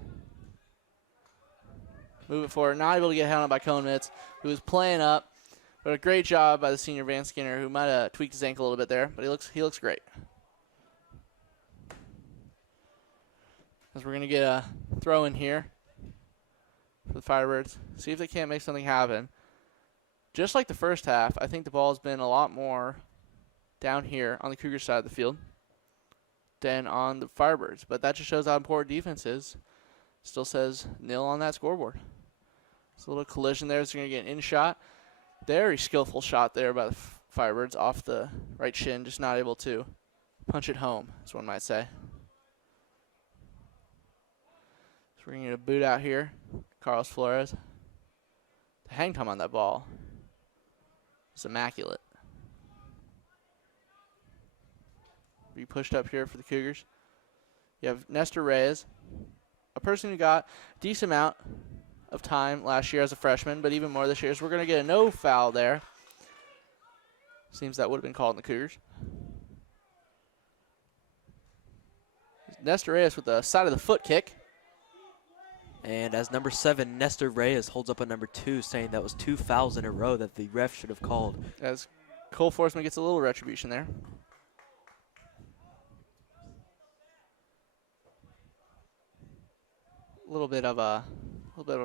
Move it forward. Not able to get held on by Cone Mitz, who is playing up. But a great job by the senior Van Skinner, who might have tweaked his ankle a little bit there, but he looks great. As we're going to get a throw in here for the Firebirds. See if they can't make something happen. Just like the first half, I think the ball has been a lot more down here on the Cougars side of the field than on the Firebirds. But that just shows how important defense is. Still says 0 on that scoreboard. It's a little collision there. It's going to get an in shot. Very skillful shot there by the Firebirds off the right shin. Just not able to punch it home, as one might say. So we're going to get a boot out here. Carlos Flores. The hang time on that ball is immaculate. Be pushed up here for the Cougars. You have Nestor Reyes, a person who got a decent amount of time last year as a freshman, but even more this year. So we're going to get a no foul there. Seems that would have been called in the Cougars. Nestor Reyes with the side of the foot kick. And as number 7, Nestor Reyes holds up a number 2, saying that was 2 fouls in a row that the ref should have called. As Cole Forsman gets a little retribution there. little bit of a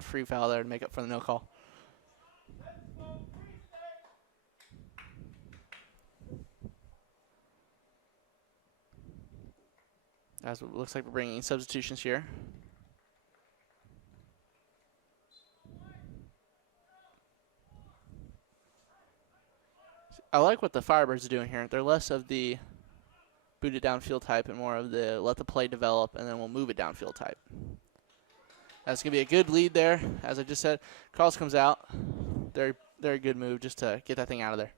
free foul there to make up for the no call. As it looks like we're bringing substitutions here. I like what the Firebirds are doing here. They're less of the boot it downfield type and more of the let the play develop and then we'll move it downfield type. That's going to be a good lead there. As I just said, Carlos comes out. Very good move just to get that thing out of there.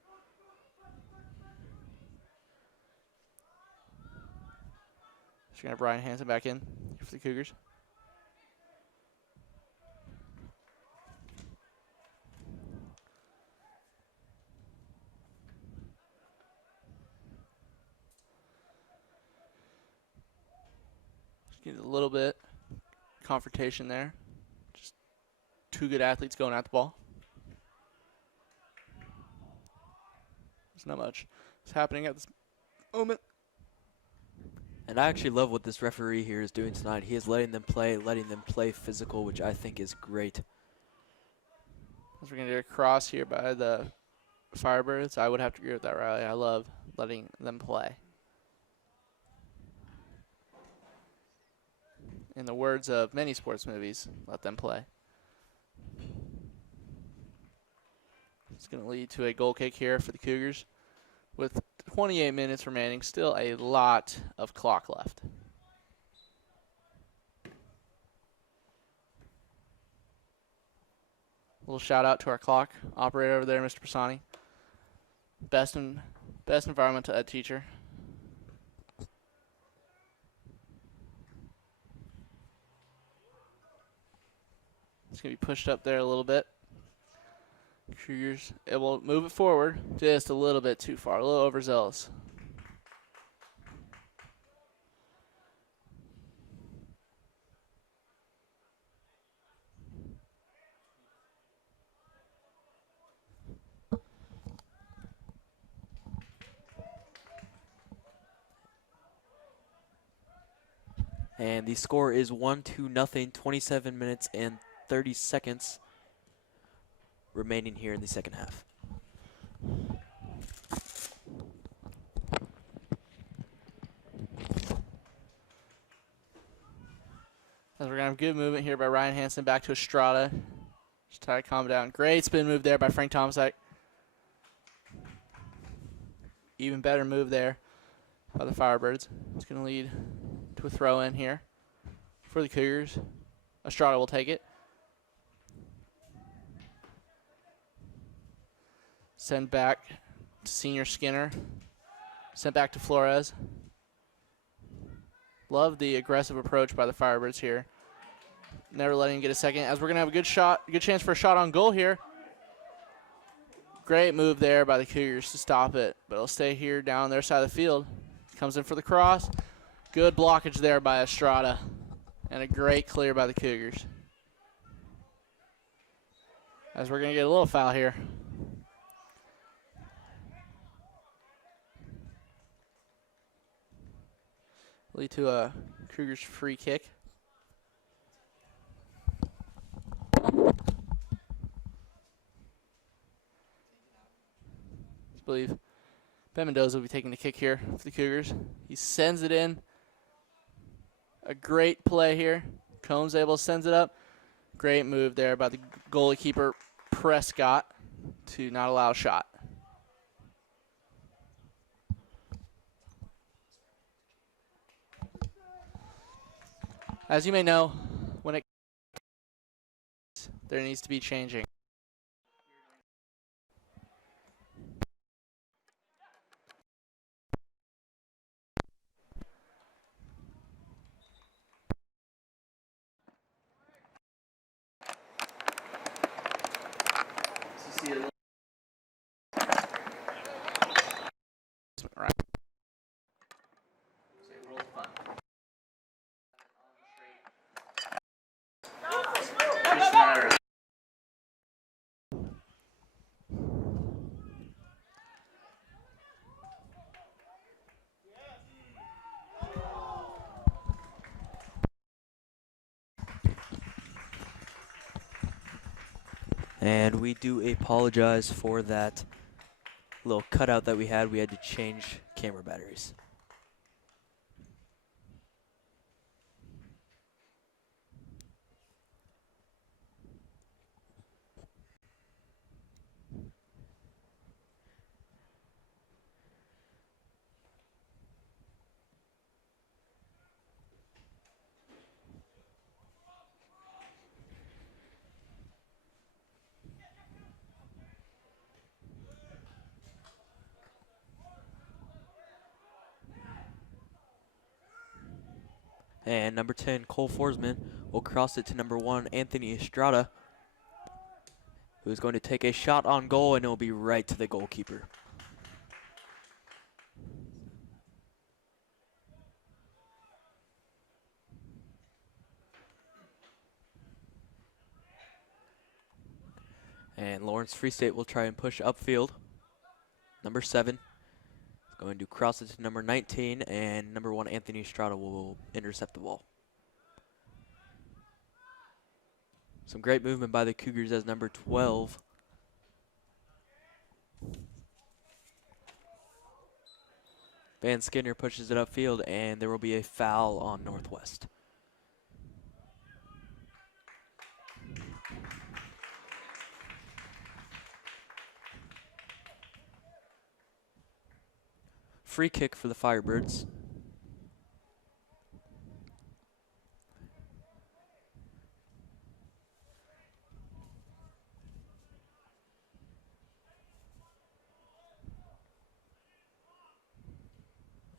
Just going to have Ryan Hansen back in for the Cougars. Just get a little bit confrontation there. Just two good athletes going at the ball. There's not much is happening at this moment. And I actually love what this referee here is doing tonight. He is letting them play physical, which I think is great. As we're going to get a cross here by the Firebirds, I would have to agree with that, Riley. I love letting them play. In the words of many sports movies, let them play. It's going to lead to a goal kick here for the Cougars. With 28 minutes remaining, still a lot of clock left. A little shout out to our clock operator over there, Mr. Persani. Best environmental ed teacher. It's going to be pushed up there a little bit. Cougars, it will move it forward just a little bit too far, a little overzealous. And the score is 1-0, 27 minutes and 30 seconds remaining here in the second half. As we're going to have good movement here by Ryan Hansen back to Estrada. Just try to calm down. Great spin move there by Frank Tomczak. Even better move there by the Firebirds. It's going to lead to a throw in here for the Cougars. Estrada will take it. Send back to Senior Skinner. Sent back to Flores. Love the aggressive approach by the Firebirds here. Never letting him get a second. As we're going to have a good chance for a shot on goal here. Great move there by the Cougars to stop it, but it'll stay here down their side of the field. Comes in for the cross. Good blockage there by Estrada. And a great clear by the Cougars. As we're going to get a little foul here. Lead to a Cougars free kick. I believe Ben Mendoza will be taking the kick here for the Cougars. He sends it in. A great play here. Combs able to send it up. Great move there by the goalie keeper Prescott to not allow a shot. As you may know, when it there needs to be changing. And we do apologize for that little cutout that we had. We had to change camera batteries. And number 10, Cole Forsman, will cross it to number 1, Anthony Estrada, who's going to take a shot on goal, and it'll be right to the goalkeeper. And Lawrence Free State will try and push upfield. Number 7 is going to cross it to number 19, and number 1, Anthony Estrada, will intercept the ball. Some great movement by the Cougars as number 12. Van Skinner pushes it upfield, and there will be a foul on Northwest. Free kick for the Firebirds.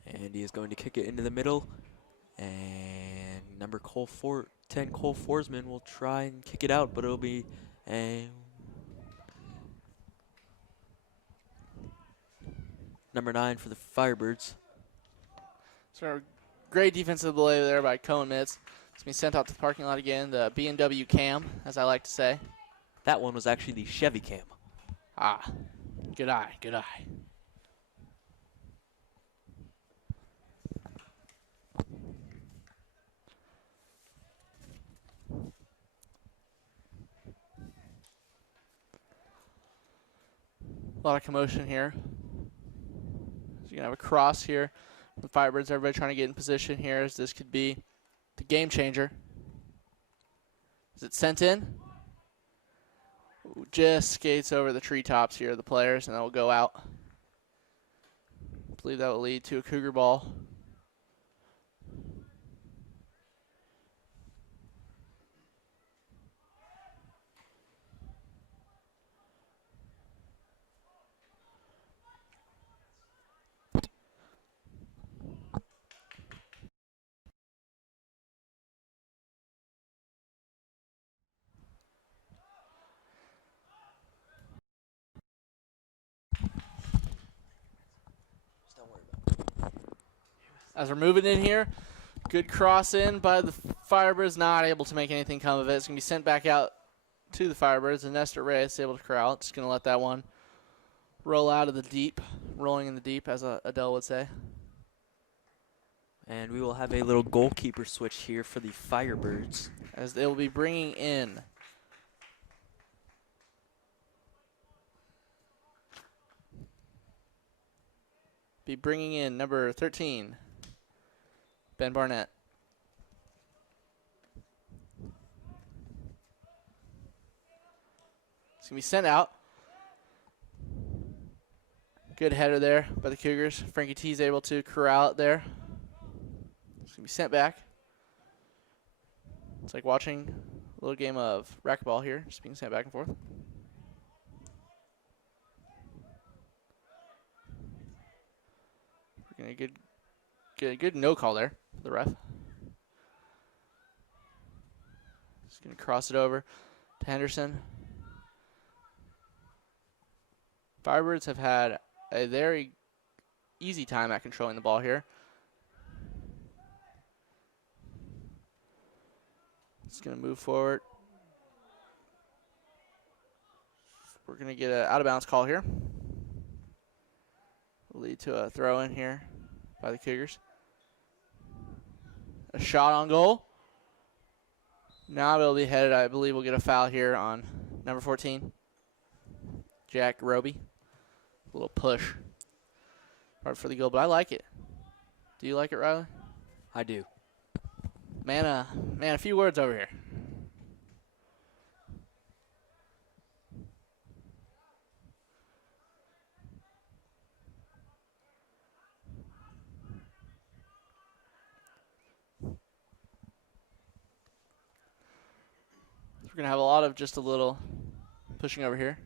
And he is going to kick it into the middle. And number 10, Cole Forsman, will try and kick it out, but it'll be number 9 for the Firebirds. So great defensive play there by Cohen Mitz. It's being sent out to the parking lot again, the B&W cam, as I like to say. That one was actually the Chevy cam. Ah, good eye, good eye. A lot of commotion here. So you're going to have a cross here from the Firebirds. Everybody trying to get in position here as this could be the game changer. Is it sent in? Ooh, just skates over the treetops here, the players, and that will go out. I believe that will lead to a Cougar ball. As we're moving in here, good cross in by the Firebirds, not able to make anything come of it. It's going to be sent back out to the Firebirds, and Nestor Reyes able to corral it. Just going to let that one roll out of the deep, rolling in the deep, as Adele would say. And we will have a little goalkeeper switch here for the Firebirds, as they will be bringing in number 13, Ben Barnett. It's going to be sent out. Good header there by the Cougars. Frankie T is able to corral it there. It's going to be sent back. It's like watching a little game of racquetball here, just being sent back and forth. We're going to get a good no call there for the ref. Just going to cross it over to Henderson. Firebirds have had a very easy time at controlling the ball here. It's going to move forward. We're going to get an out-of-bounds call here. Will lead to a throw in here by the Cougars. A shot on goal. Now it'll be headed. I believe we'll get a foul here on Number 14, Jack Roby. A little push. Hard for the goal, but I like it. Do you like it, Riley? I do. Man, a few words over here. We're going to have a lot of just a little pushing over here.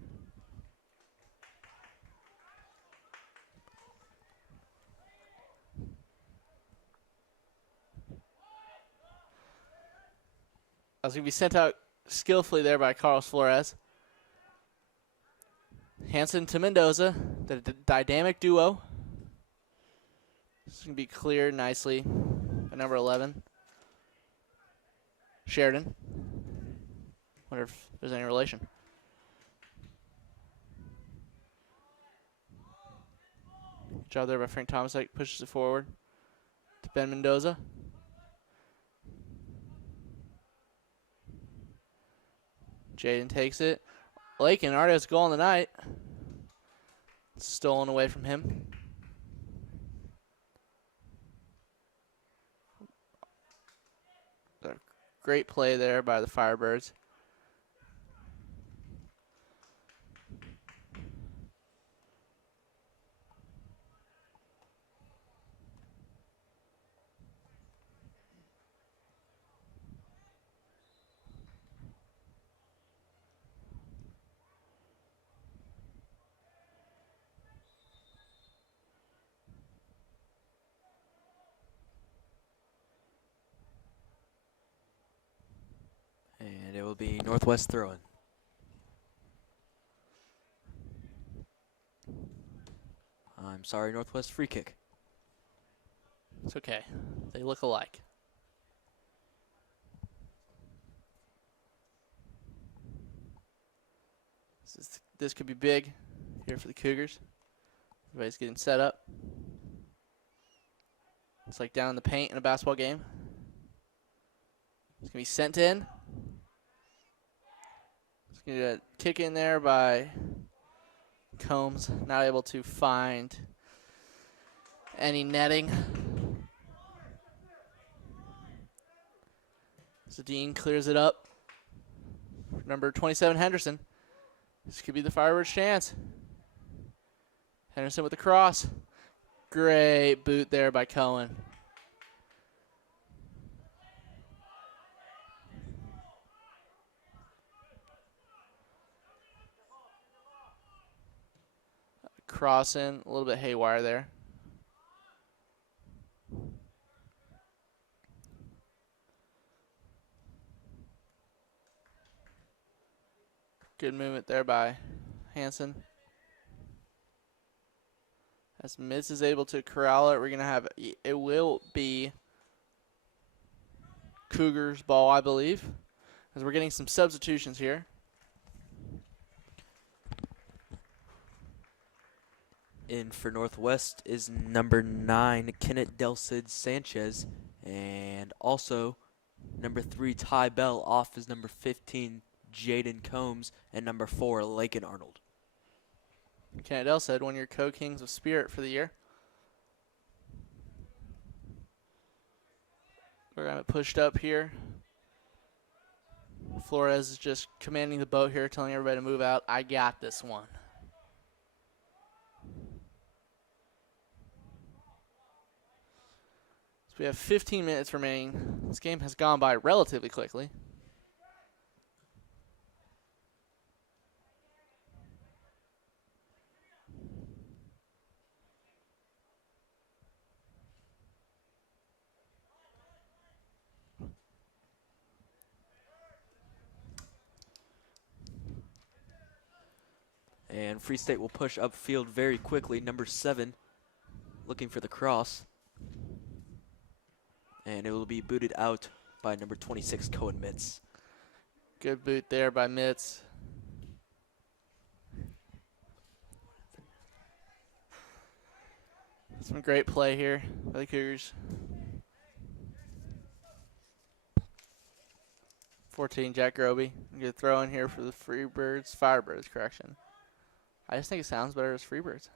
I was going to be sent out skillfully there by Carlos Flores. Hansen to Mendoza, the dynamic duo. This is going to be cleared nicely by number 11, Sheridan. Wonder if there's any relation. Good job there by Frank Tomasek. Pushes it forward to Ben Mendoza. Jaden takes it. Lakin already has a goal on the night. Stolen away from him. Great play there by the Firebirds. And it will be Northwest throwing. I'm sorry, Northwest free kick. It's okay. They look alike. This could be big here for the Cougars. Everybody's getting set up. It's like down in the paint in a basketball game. It's going to be sent in. It's going to kick in there by Combs. Not able to find any netting. Zadine clears it up. Number 27, Henderson. This could be the Firebirds' chance. Henderson with the cross. Great boot there by Cohen. Crossing, a little bit haywire there. Good movement there by Hansen. As Mitz is able to corral it, we're going to have, it will be Cougars ball, I believe, as we're getting some substitutions here. In for Northwest is number 9, Kenneth Delcid Sanchez, and also number 3, Ty Bell, off is number 15, Jaden Combs, and number 4, Lakin Arnold. Kenneth Dell said one of your co-kings of Spirit for the year. We're going to have it pushed up here. Flores is just commanding the boat here, telling everybody to move out. I got this one. So we have 15 minutes remaining. This game has gone by relatively quickly. And Free State will push upfield very quickly. Number 7 looking for the cross. And it will be booted out by number 26, Cohen Mitz. Good boot there by Mitz. Some great play here by the Cougars. 14, Jack Groby. Good throw in here for the Firebirds, correction. I just think it sounds better as Freebirds.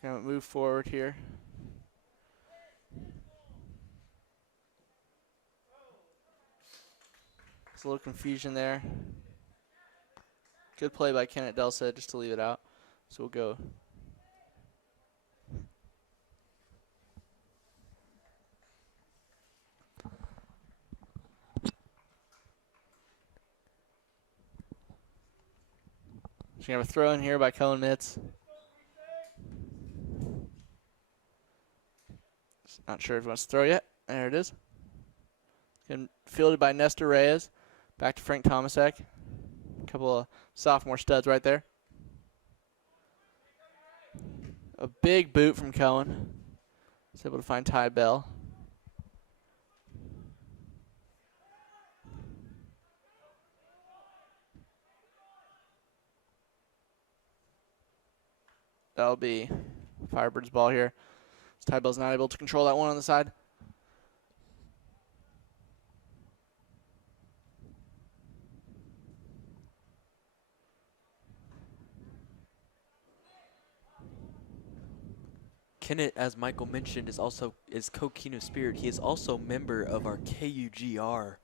Going to move forward here. There's a little confusion there. Good play by Kenneth Delsa just to leave it out. So we'll go. She's going to have a throw in here by Cohen Mitz. Not sure if he wants to throw yet. There it is. Getting fielded by Nestor Reyes. Back to Frank Tomasek. A couple of sophomore studs right there. A big boot from Cohen. He's able to find Ty Bell. That'll be Firebirds ball here. Ty Bell's not able to control that one on the side. Kennett, as Michael mentioned, is Co-Kino Spirit. He is also a member of our KUGR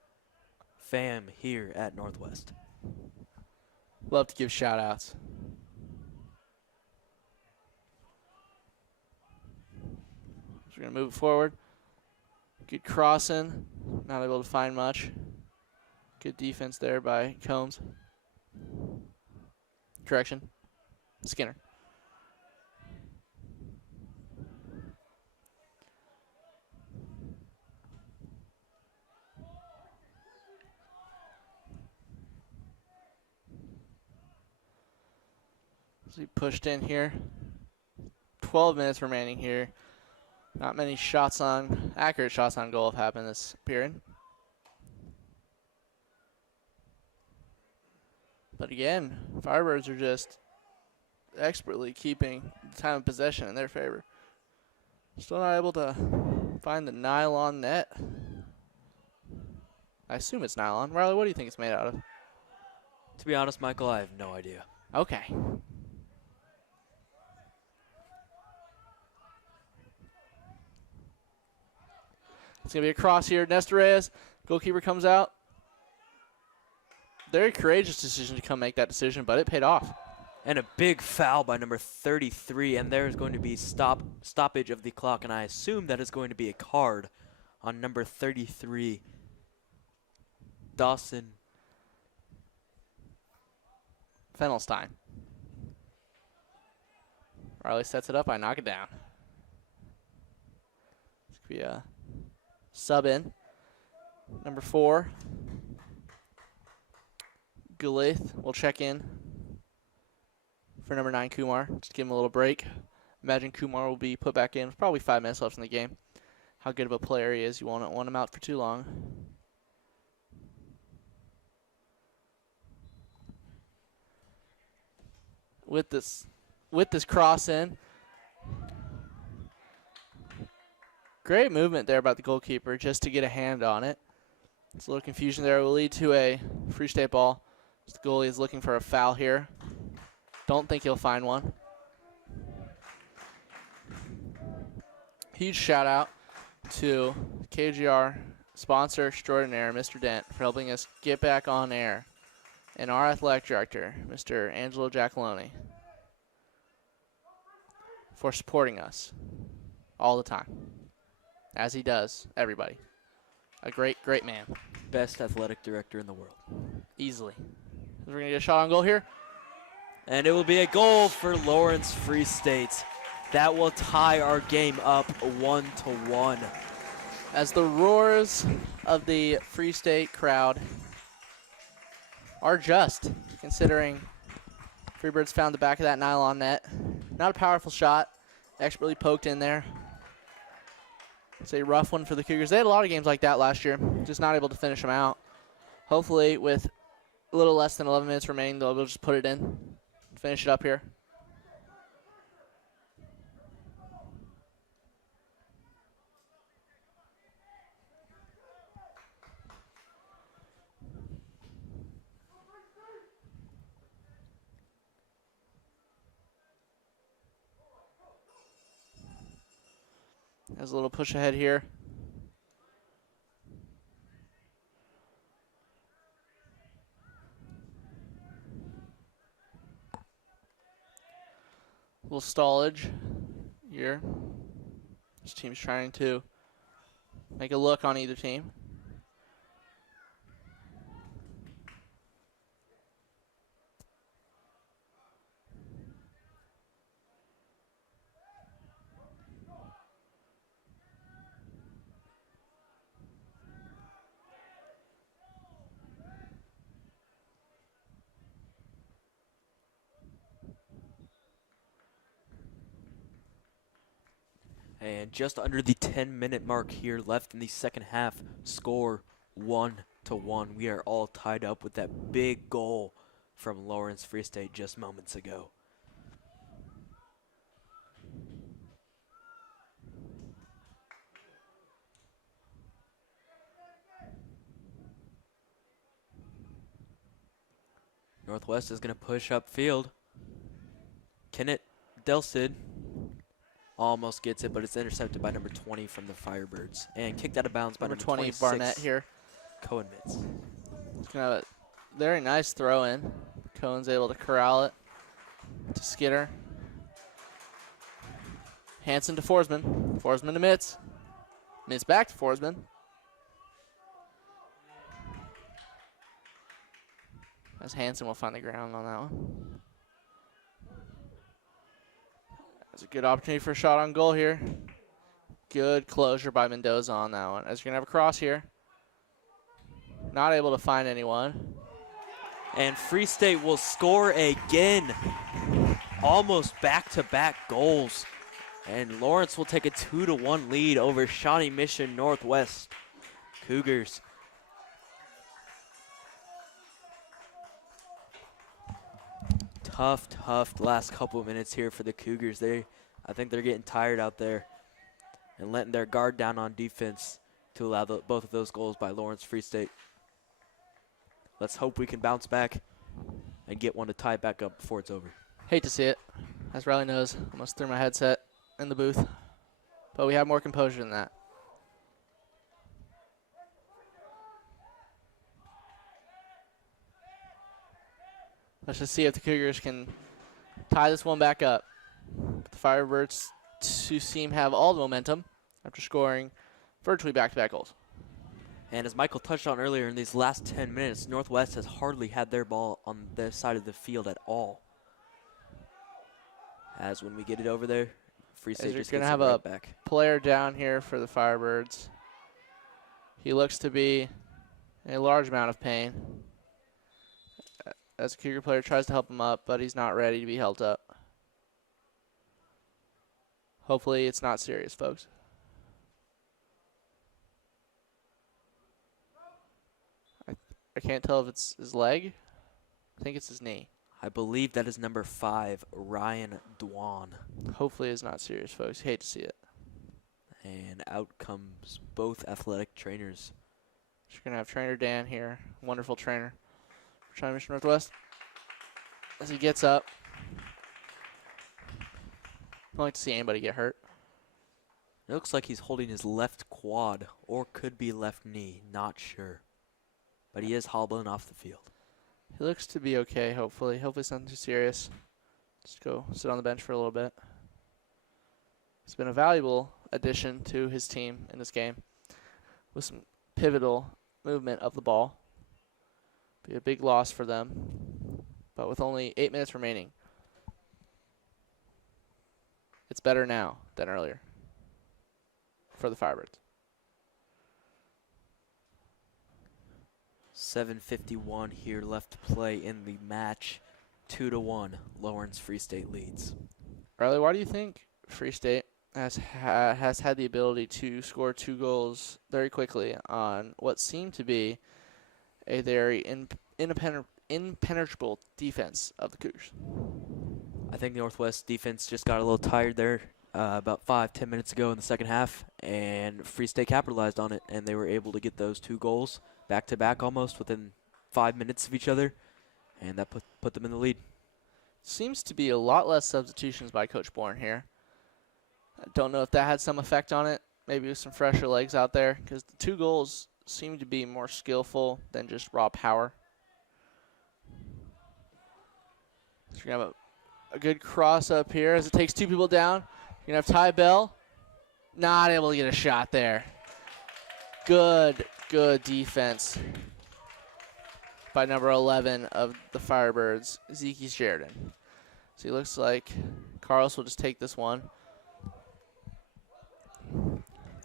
fam here at Northwest. Love to give shout outs. So we're going to move it forward. Good crossing. Not able to find much. Good defense there by Combs. Correction. Skinner. So he pushed in here. 12 minutes remaining here. Not many accurate shots on goal have happened this period. But again, Firebirds are just expertly keeping the time of possession in their favor. Still not able to find the nylon net. I assume it's nylon. Riley, what do you think it's made out of? To be honest, Michael, I have no idea. Okay. It's going to be a cross here. Nestor Reyes, goalkeeper comes out. Very courageous decision to come make that decision, but it paid off. And a big foul by number 33, and there is going to be stoppage of the clock, and I assume that is going to be a card on number 33, Dawson Fenelstein. Riley sets it up. I knock it down. This could be a sub in. Number 4, Gulith will check in for number 9, Kumar. Just give him a little break. Imagine Kumar will be put back in with probably 5 minutes left in the game. How good of a player he is. You won't want him out for too long. With this cross in. Great movement there about the goalkeeper just to get a hand on it. It's a little confusion there. It will lead to a Free State ball. The goalie is looking for a foul here. Don't think he'll find one. Huge shout out to KGR sponsor extraordinaire, Mr. Dent, for helping us get back on air. And our athletic director, Mr. Angelo Giacalone, for supporting us all the time. As he does, everybody. A great, great man. Best athletic director in the world. Easily. We're going to get a shot on goal here. And it will be a goal for Lawrence Free State. That will tie our game up 1-1. As the roars of the Free State crowd are just, considering Freebirds found the back of that nylon net. Not a powerful shot. Expertly poked in there. It's a rough one for the Cougars. They had a lot of games like that last year, just not able to finish them out. Hopefully, with a little less than 11 minutes remaining, they'll be able to just put it in, finish it up here. Has a little push ahead here. A little stallage here. This team's trying to make a look on either team. And just under the 10-minute mark here left in the second half. Score 1-1. We are all tied up with that big goal from Lawrence Free State just moments ago. Northwest is going to push upfield. Kenneth Delcid almost gets it, but it's intercepted by number 20 from the Firebirds. And kicked out of bounds by number 20 26. Barnett here. Cohen Mitz. It's gonna have a very nice throw in. Cohen's able to corral it to Skidder. Hansen to Forsman. Forsman to Mitz. Mitz back to Forsman. As Hansen will find the ground on that one. That's a good opportunity for a shot on goal here. Good closure by Mendoza on that one. As you're going to have a cross here. Not able to find anyone. And Free State will score again. Almost back-to-back goals. And Lawrence will take a 2-1 lead over Shawnee Mission Northwest Cougars. Tough last couple of minutes here for the Cougars. I think they're getting tired out there and letting their guard down on defense to allow both of those goals by Lawrence Free State. Let's hope we can bounce back and get one to tie it back up before it's over. Hate to see it. As Riley knows, almost threw my headset in the booth. But we have more composure than that. Let's just see if the Cougars can tie this one back up. The Firebirds seem to have all the momentum after scoring virtually back-to-back goals. And as Michael touched on earlier, in these last 10 minutes, Northwest has hardly had their ball on their side of the field at all. As when we get it over there, Free State just gets it right back. Player down here for the Firebirds. He looks to be in a large amount of pain. As a Cougar player tries to help him up, but he's not ready to be held up. Hopefully it's not serious, folks. I can't tell if it's his leg. I think it's his knee. I believe that is number 5, Ryan Dwan. Hopefully it's not serious, folks. Hate to see it. And out comes both athletic trainers. Just going to have Trainer Dan here. Wonderful trainer. Shawnee Mission Northwest. As he gets up. I don't like to see anybody get hurt. It looks like he's holding his left quad or could be left knee. Not sure. But he is hobbling off the field. He looks to be okay, hopefully. Hopefully it's nothing too serious. Just go sit on the bench for a little bit. He's been a valuable addition to his team in this game with some pivotal movement of the ball. Be a big loss for them. But with only 8 minutes remaining, it's better now than earlier for the Firebirds. 7:51 here left to play in the match. 2-1, Lawrence Free State leads. Riley, why do you think Free State has had the ability to score 2 goals very quickly on what seemed to be a very impenetrable defense of the Cougars? I think the Northwest defense just got a little tired there about 5-10 minutes ago in the second half, and Free State capitalized on it, and they were able to get those 2 goals back-to-back almost within 5 minutes of each other, and that put them in the lead. Seems to be a lot less substitutions by Coach Bourne here. I don't know if that had some effect on it. maybe with some fresher legs out there, because the 2 goals seem to be more skillful than just raw power. So you're going to have a good cross up here as it takes 2 people down. You're going to have Ty Bell. Not able to get a shot there. Good defense by number 11 of the Firebirds, Zeke Sheridan. So it looks like Carlos will just take this one.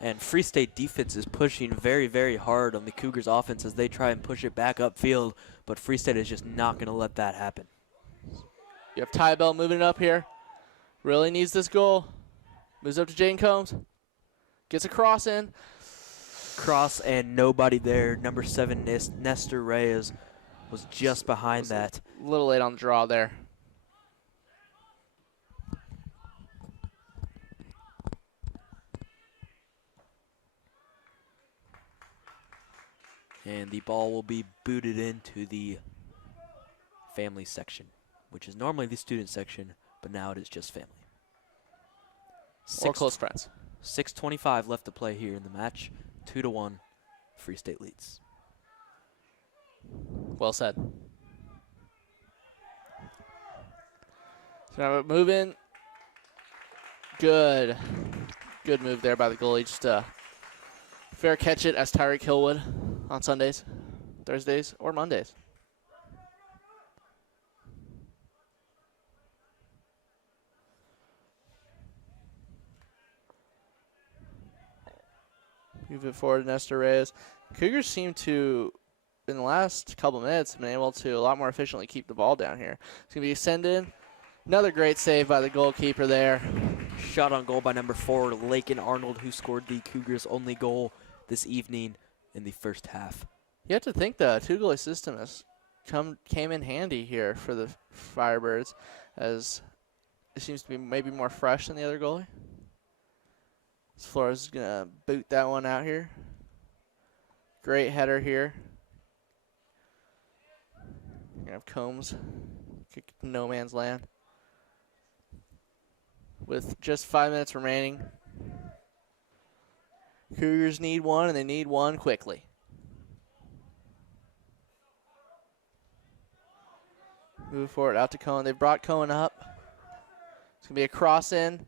And Free State defense is pushing very, very hard on the Cougars offense as they try and push it back upfield, but Free State is just not going to let that happen. You have Ty Bell moving it up here. Really needs this goal. Moves up to Jaden Combs. Gets a cross in. Cross and nobody there. Number 7, Nestor Reyes was just behind that. A little late on the draw there. And the ball will be booted into the family section, which is normally the student section, but now it is just family. Or close friends. 6:25 left to play here in the match. 2-1, Free State leads. Well said. So now moving. Good move there by the goalie. Just fair catch it as Tyreek Hill would on Sundays, Thursdays, or Mondays. Move it forward to Nestor Reyes. Cougars seem to, in the last couple minutes, been able to a lot more efficiently keep the ball down here. It's going to be extended. Another great save by the goalkeeper there. Shot on goal by number 4, Lakin Arnold, who scored the Cougars' only goal this evening in the first half. You have to think the 2-goalie system has came in handy here for the Firebirds, as it seems to be maybe more fresh than the other goalie. Flores is going to boot that one out here. Great header here. You're going to have Combs kick to no man's land. With just 5 minutes remaining, Cougars need one, and they need one quickly. Move forward out to Cohen. They've brought Cohen up. It's going to be a cross in.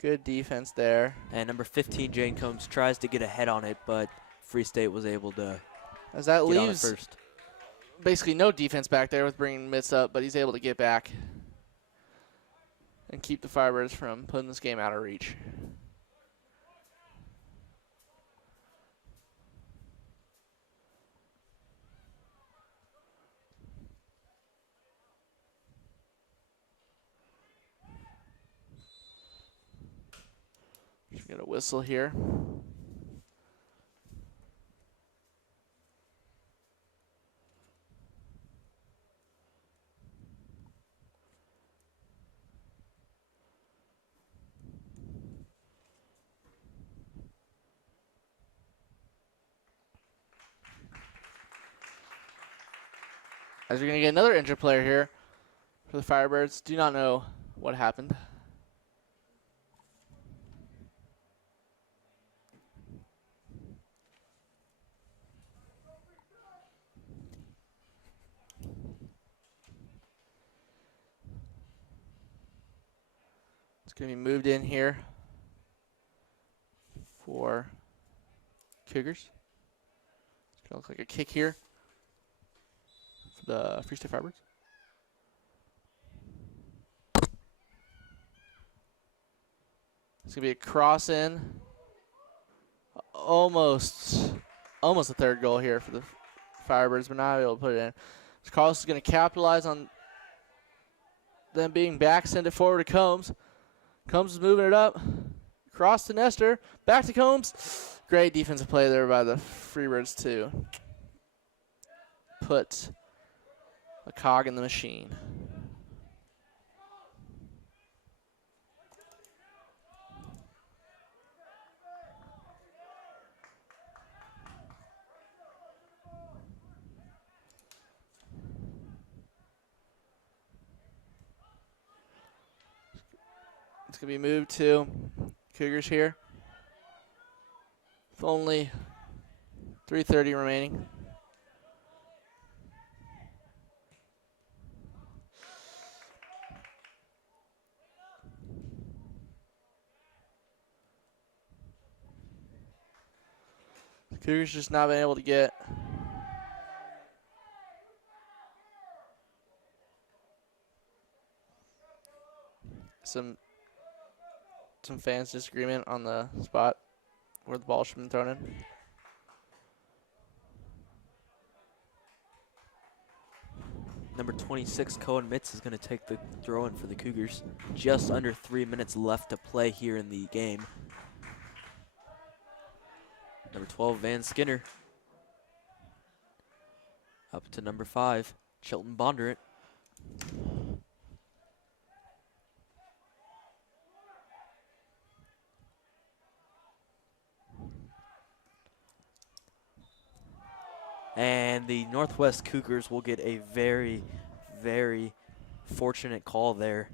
Good defense there. And number 15, Jane Combs, tries to get ahead on it, but Free State was able to as that get leaves on it first. Basically no defense back there with bringing mitts up, but he's able to get back and keep the Firebirds from putting this game out of reach. Just get a whistle here. As you're going to get another injured player here for the Firebirds. Do not know what happened. It's going to be moved in here for Cougars. It's going to look like a kick here for the Free State Firebirds. It's going to be a cross in. Almost a third goal here for the Firebirds, but not able to put it in. So Carlos is going to capitalize on them being back, send it forward to Combs. Combs is moving it up. Cross to Nestor. Back to Combs. Great defensive play there by the Freebirds to put a cog in the machine. It's going to be moved to Cougars here. With only 3:30 remaining. The Cougars just not been able to get some fans' disagreement on the spot where the ball should have been thrown in. Number 26, Cohen Mitz, is going to take the throw in for the Cougars. Just under 3 minutes left to play here in the game. Number 12, Van Skinner. Up to number 5, Chilton Bondurant. And the Northwest Cougars will get a very, very fortunate call there.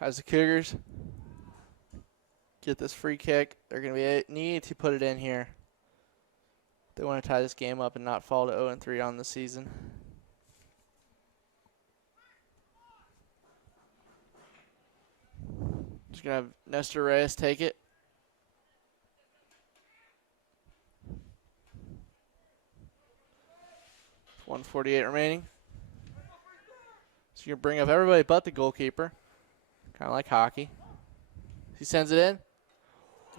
As the Cougars get this free kick, they're going to need to put it in here. They want to tie this game up and not fall to 0-3 on the season. Just going to have Nestor Reyes take it. .148 remaining. So you're going to bring up everybody but the goalkeeper. Kind of like hockey. He sends it in.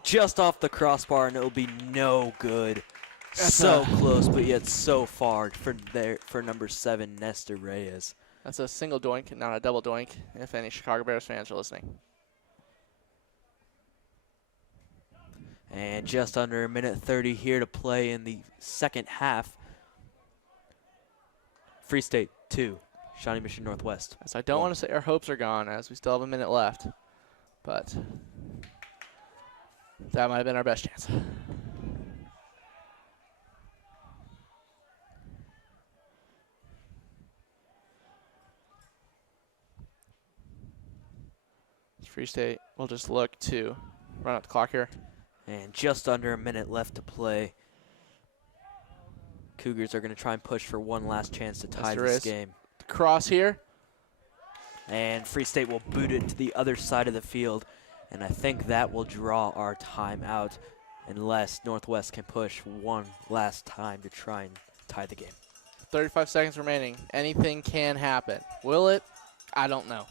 Just off the crossbar, and it'll be no good. So close, but yet so far for number 7, Nestor Reyes. That's a single doink, not a double doink, if any Chicago Bears fans are listening. And just under a minute 30 here to play in the second half. Free State 2, Shawnee Mission Northwest. So I don't want to say our hopes are gone, as we still have a minute left, but that might have been our best chance. Free State will just look to run out the clock here. And just under a minute left to play. Cougars are going to try and push for one last chance to tie this game. The cross here. And Free State will boot it to the other side of the field. And I think that will draw our timeout unless Northwest can push one last time to try and tie the game. 35 seconds remaining. Anything can happen. Will it? I don't know.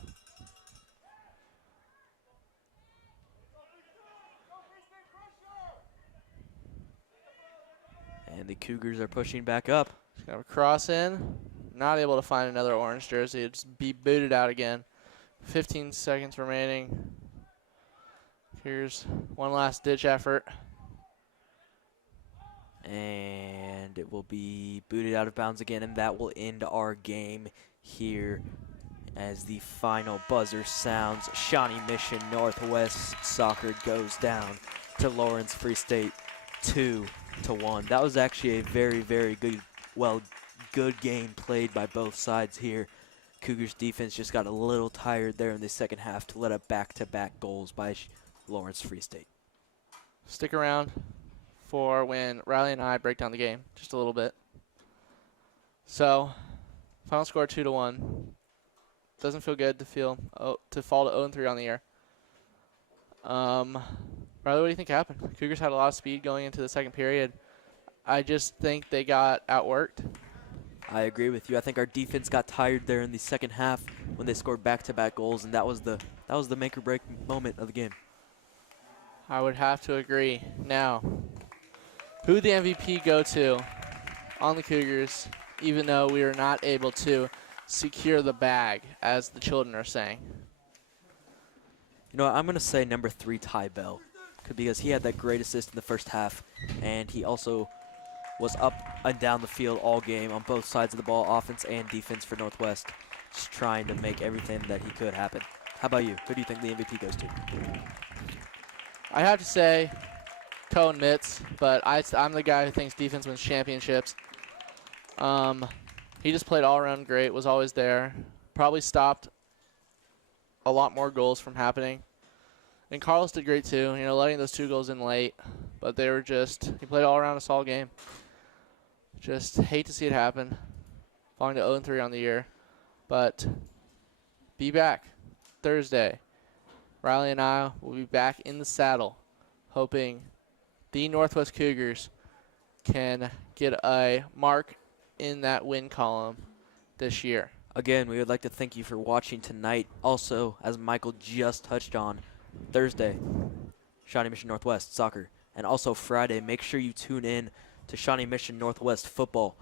And the Cougars are pushing back up. Just gonna have a cross in. Not able to find another orange jersey. It'll just be booted out again. 15 seconds remaining. Here's one last ditch effort. And it will be booted out of bounds again, and that will end our game here as the final buzzer sounds. Shawnee Mission Northwest soccer goes down to Lawrence Free State 2-1. That was actually a very, very good game played by both sides here. Cougars defense just got a little tired there in the second half to let up back-to-back goals by Lawrence Free State. Stick around for when Riley and I break down the game just a little bit. So, final score 2-1. Doesn't feel good to fall to 0-3 on the year. Riley, what do you think happened? Cougars had a lot of speed going into the second period. I just think they got outworked. I agree with you. I think our defense got tired there in the second half when they scored back-to-back goals, and that was the make-or-break moment of the game. I would have to agree. Now, who the MVP go to on the Cougars, even though we are not able to secure the bag, as the children are saying? You know what, I'm going to say number 3, Ty Bell, because he had that great assist in the first half, and he also was up and down the field all game on both sides of the ball, offense and defense for Northwest, just trying to make everything that he could happen. How about you? Who do you think the MVP goes to? I have to say Cohen Mitz, but I'm the guy who thinks defense wins championships. He he just played all around great, was always there. Probably stopped a lot more goals from happening. And Carlos did great too, letting those 2 goals in late. But he played all around a solid game. Just hate to see it happen. Falling to 0-3 on the year. But be back Thursday. Riley and I will be back in the saddle, hoping the Northwest Cougars can get a mark in that win column this year. Again, we would like to thank you for watching tonight. Also, as Michael just touched on, Thursday, Shawnee Mission Northwest soccer. And also Friday, make sure you tune in to Shawnee Mission Northwest football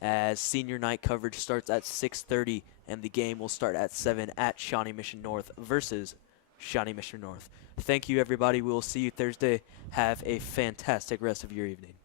as senior night coverage starts at 6:30 and the game will start at 7 at Shawnee Mission North versus Shawnee Mission North. Thank you, everybody. We will see you Thursday. Have a fantastic rest of your evening.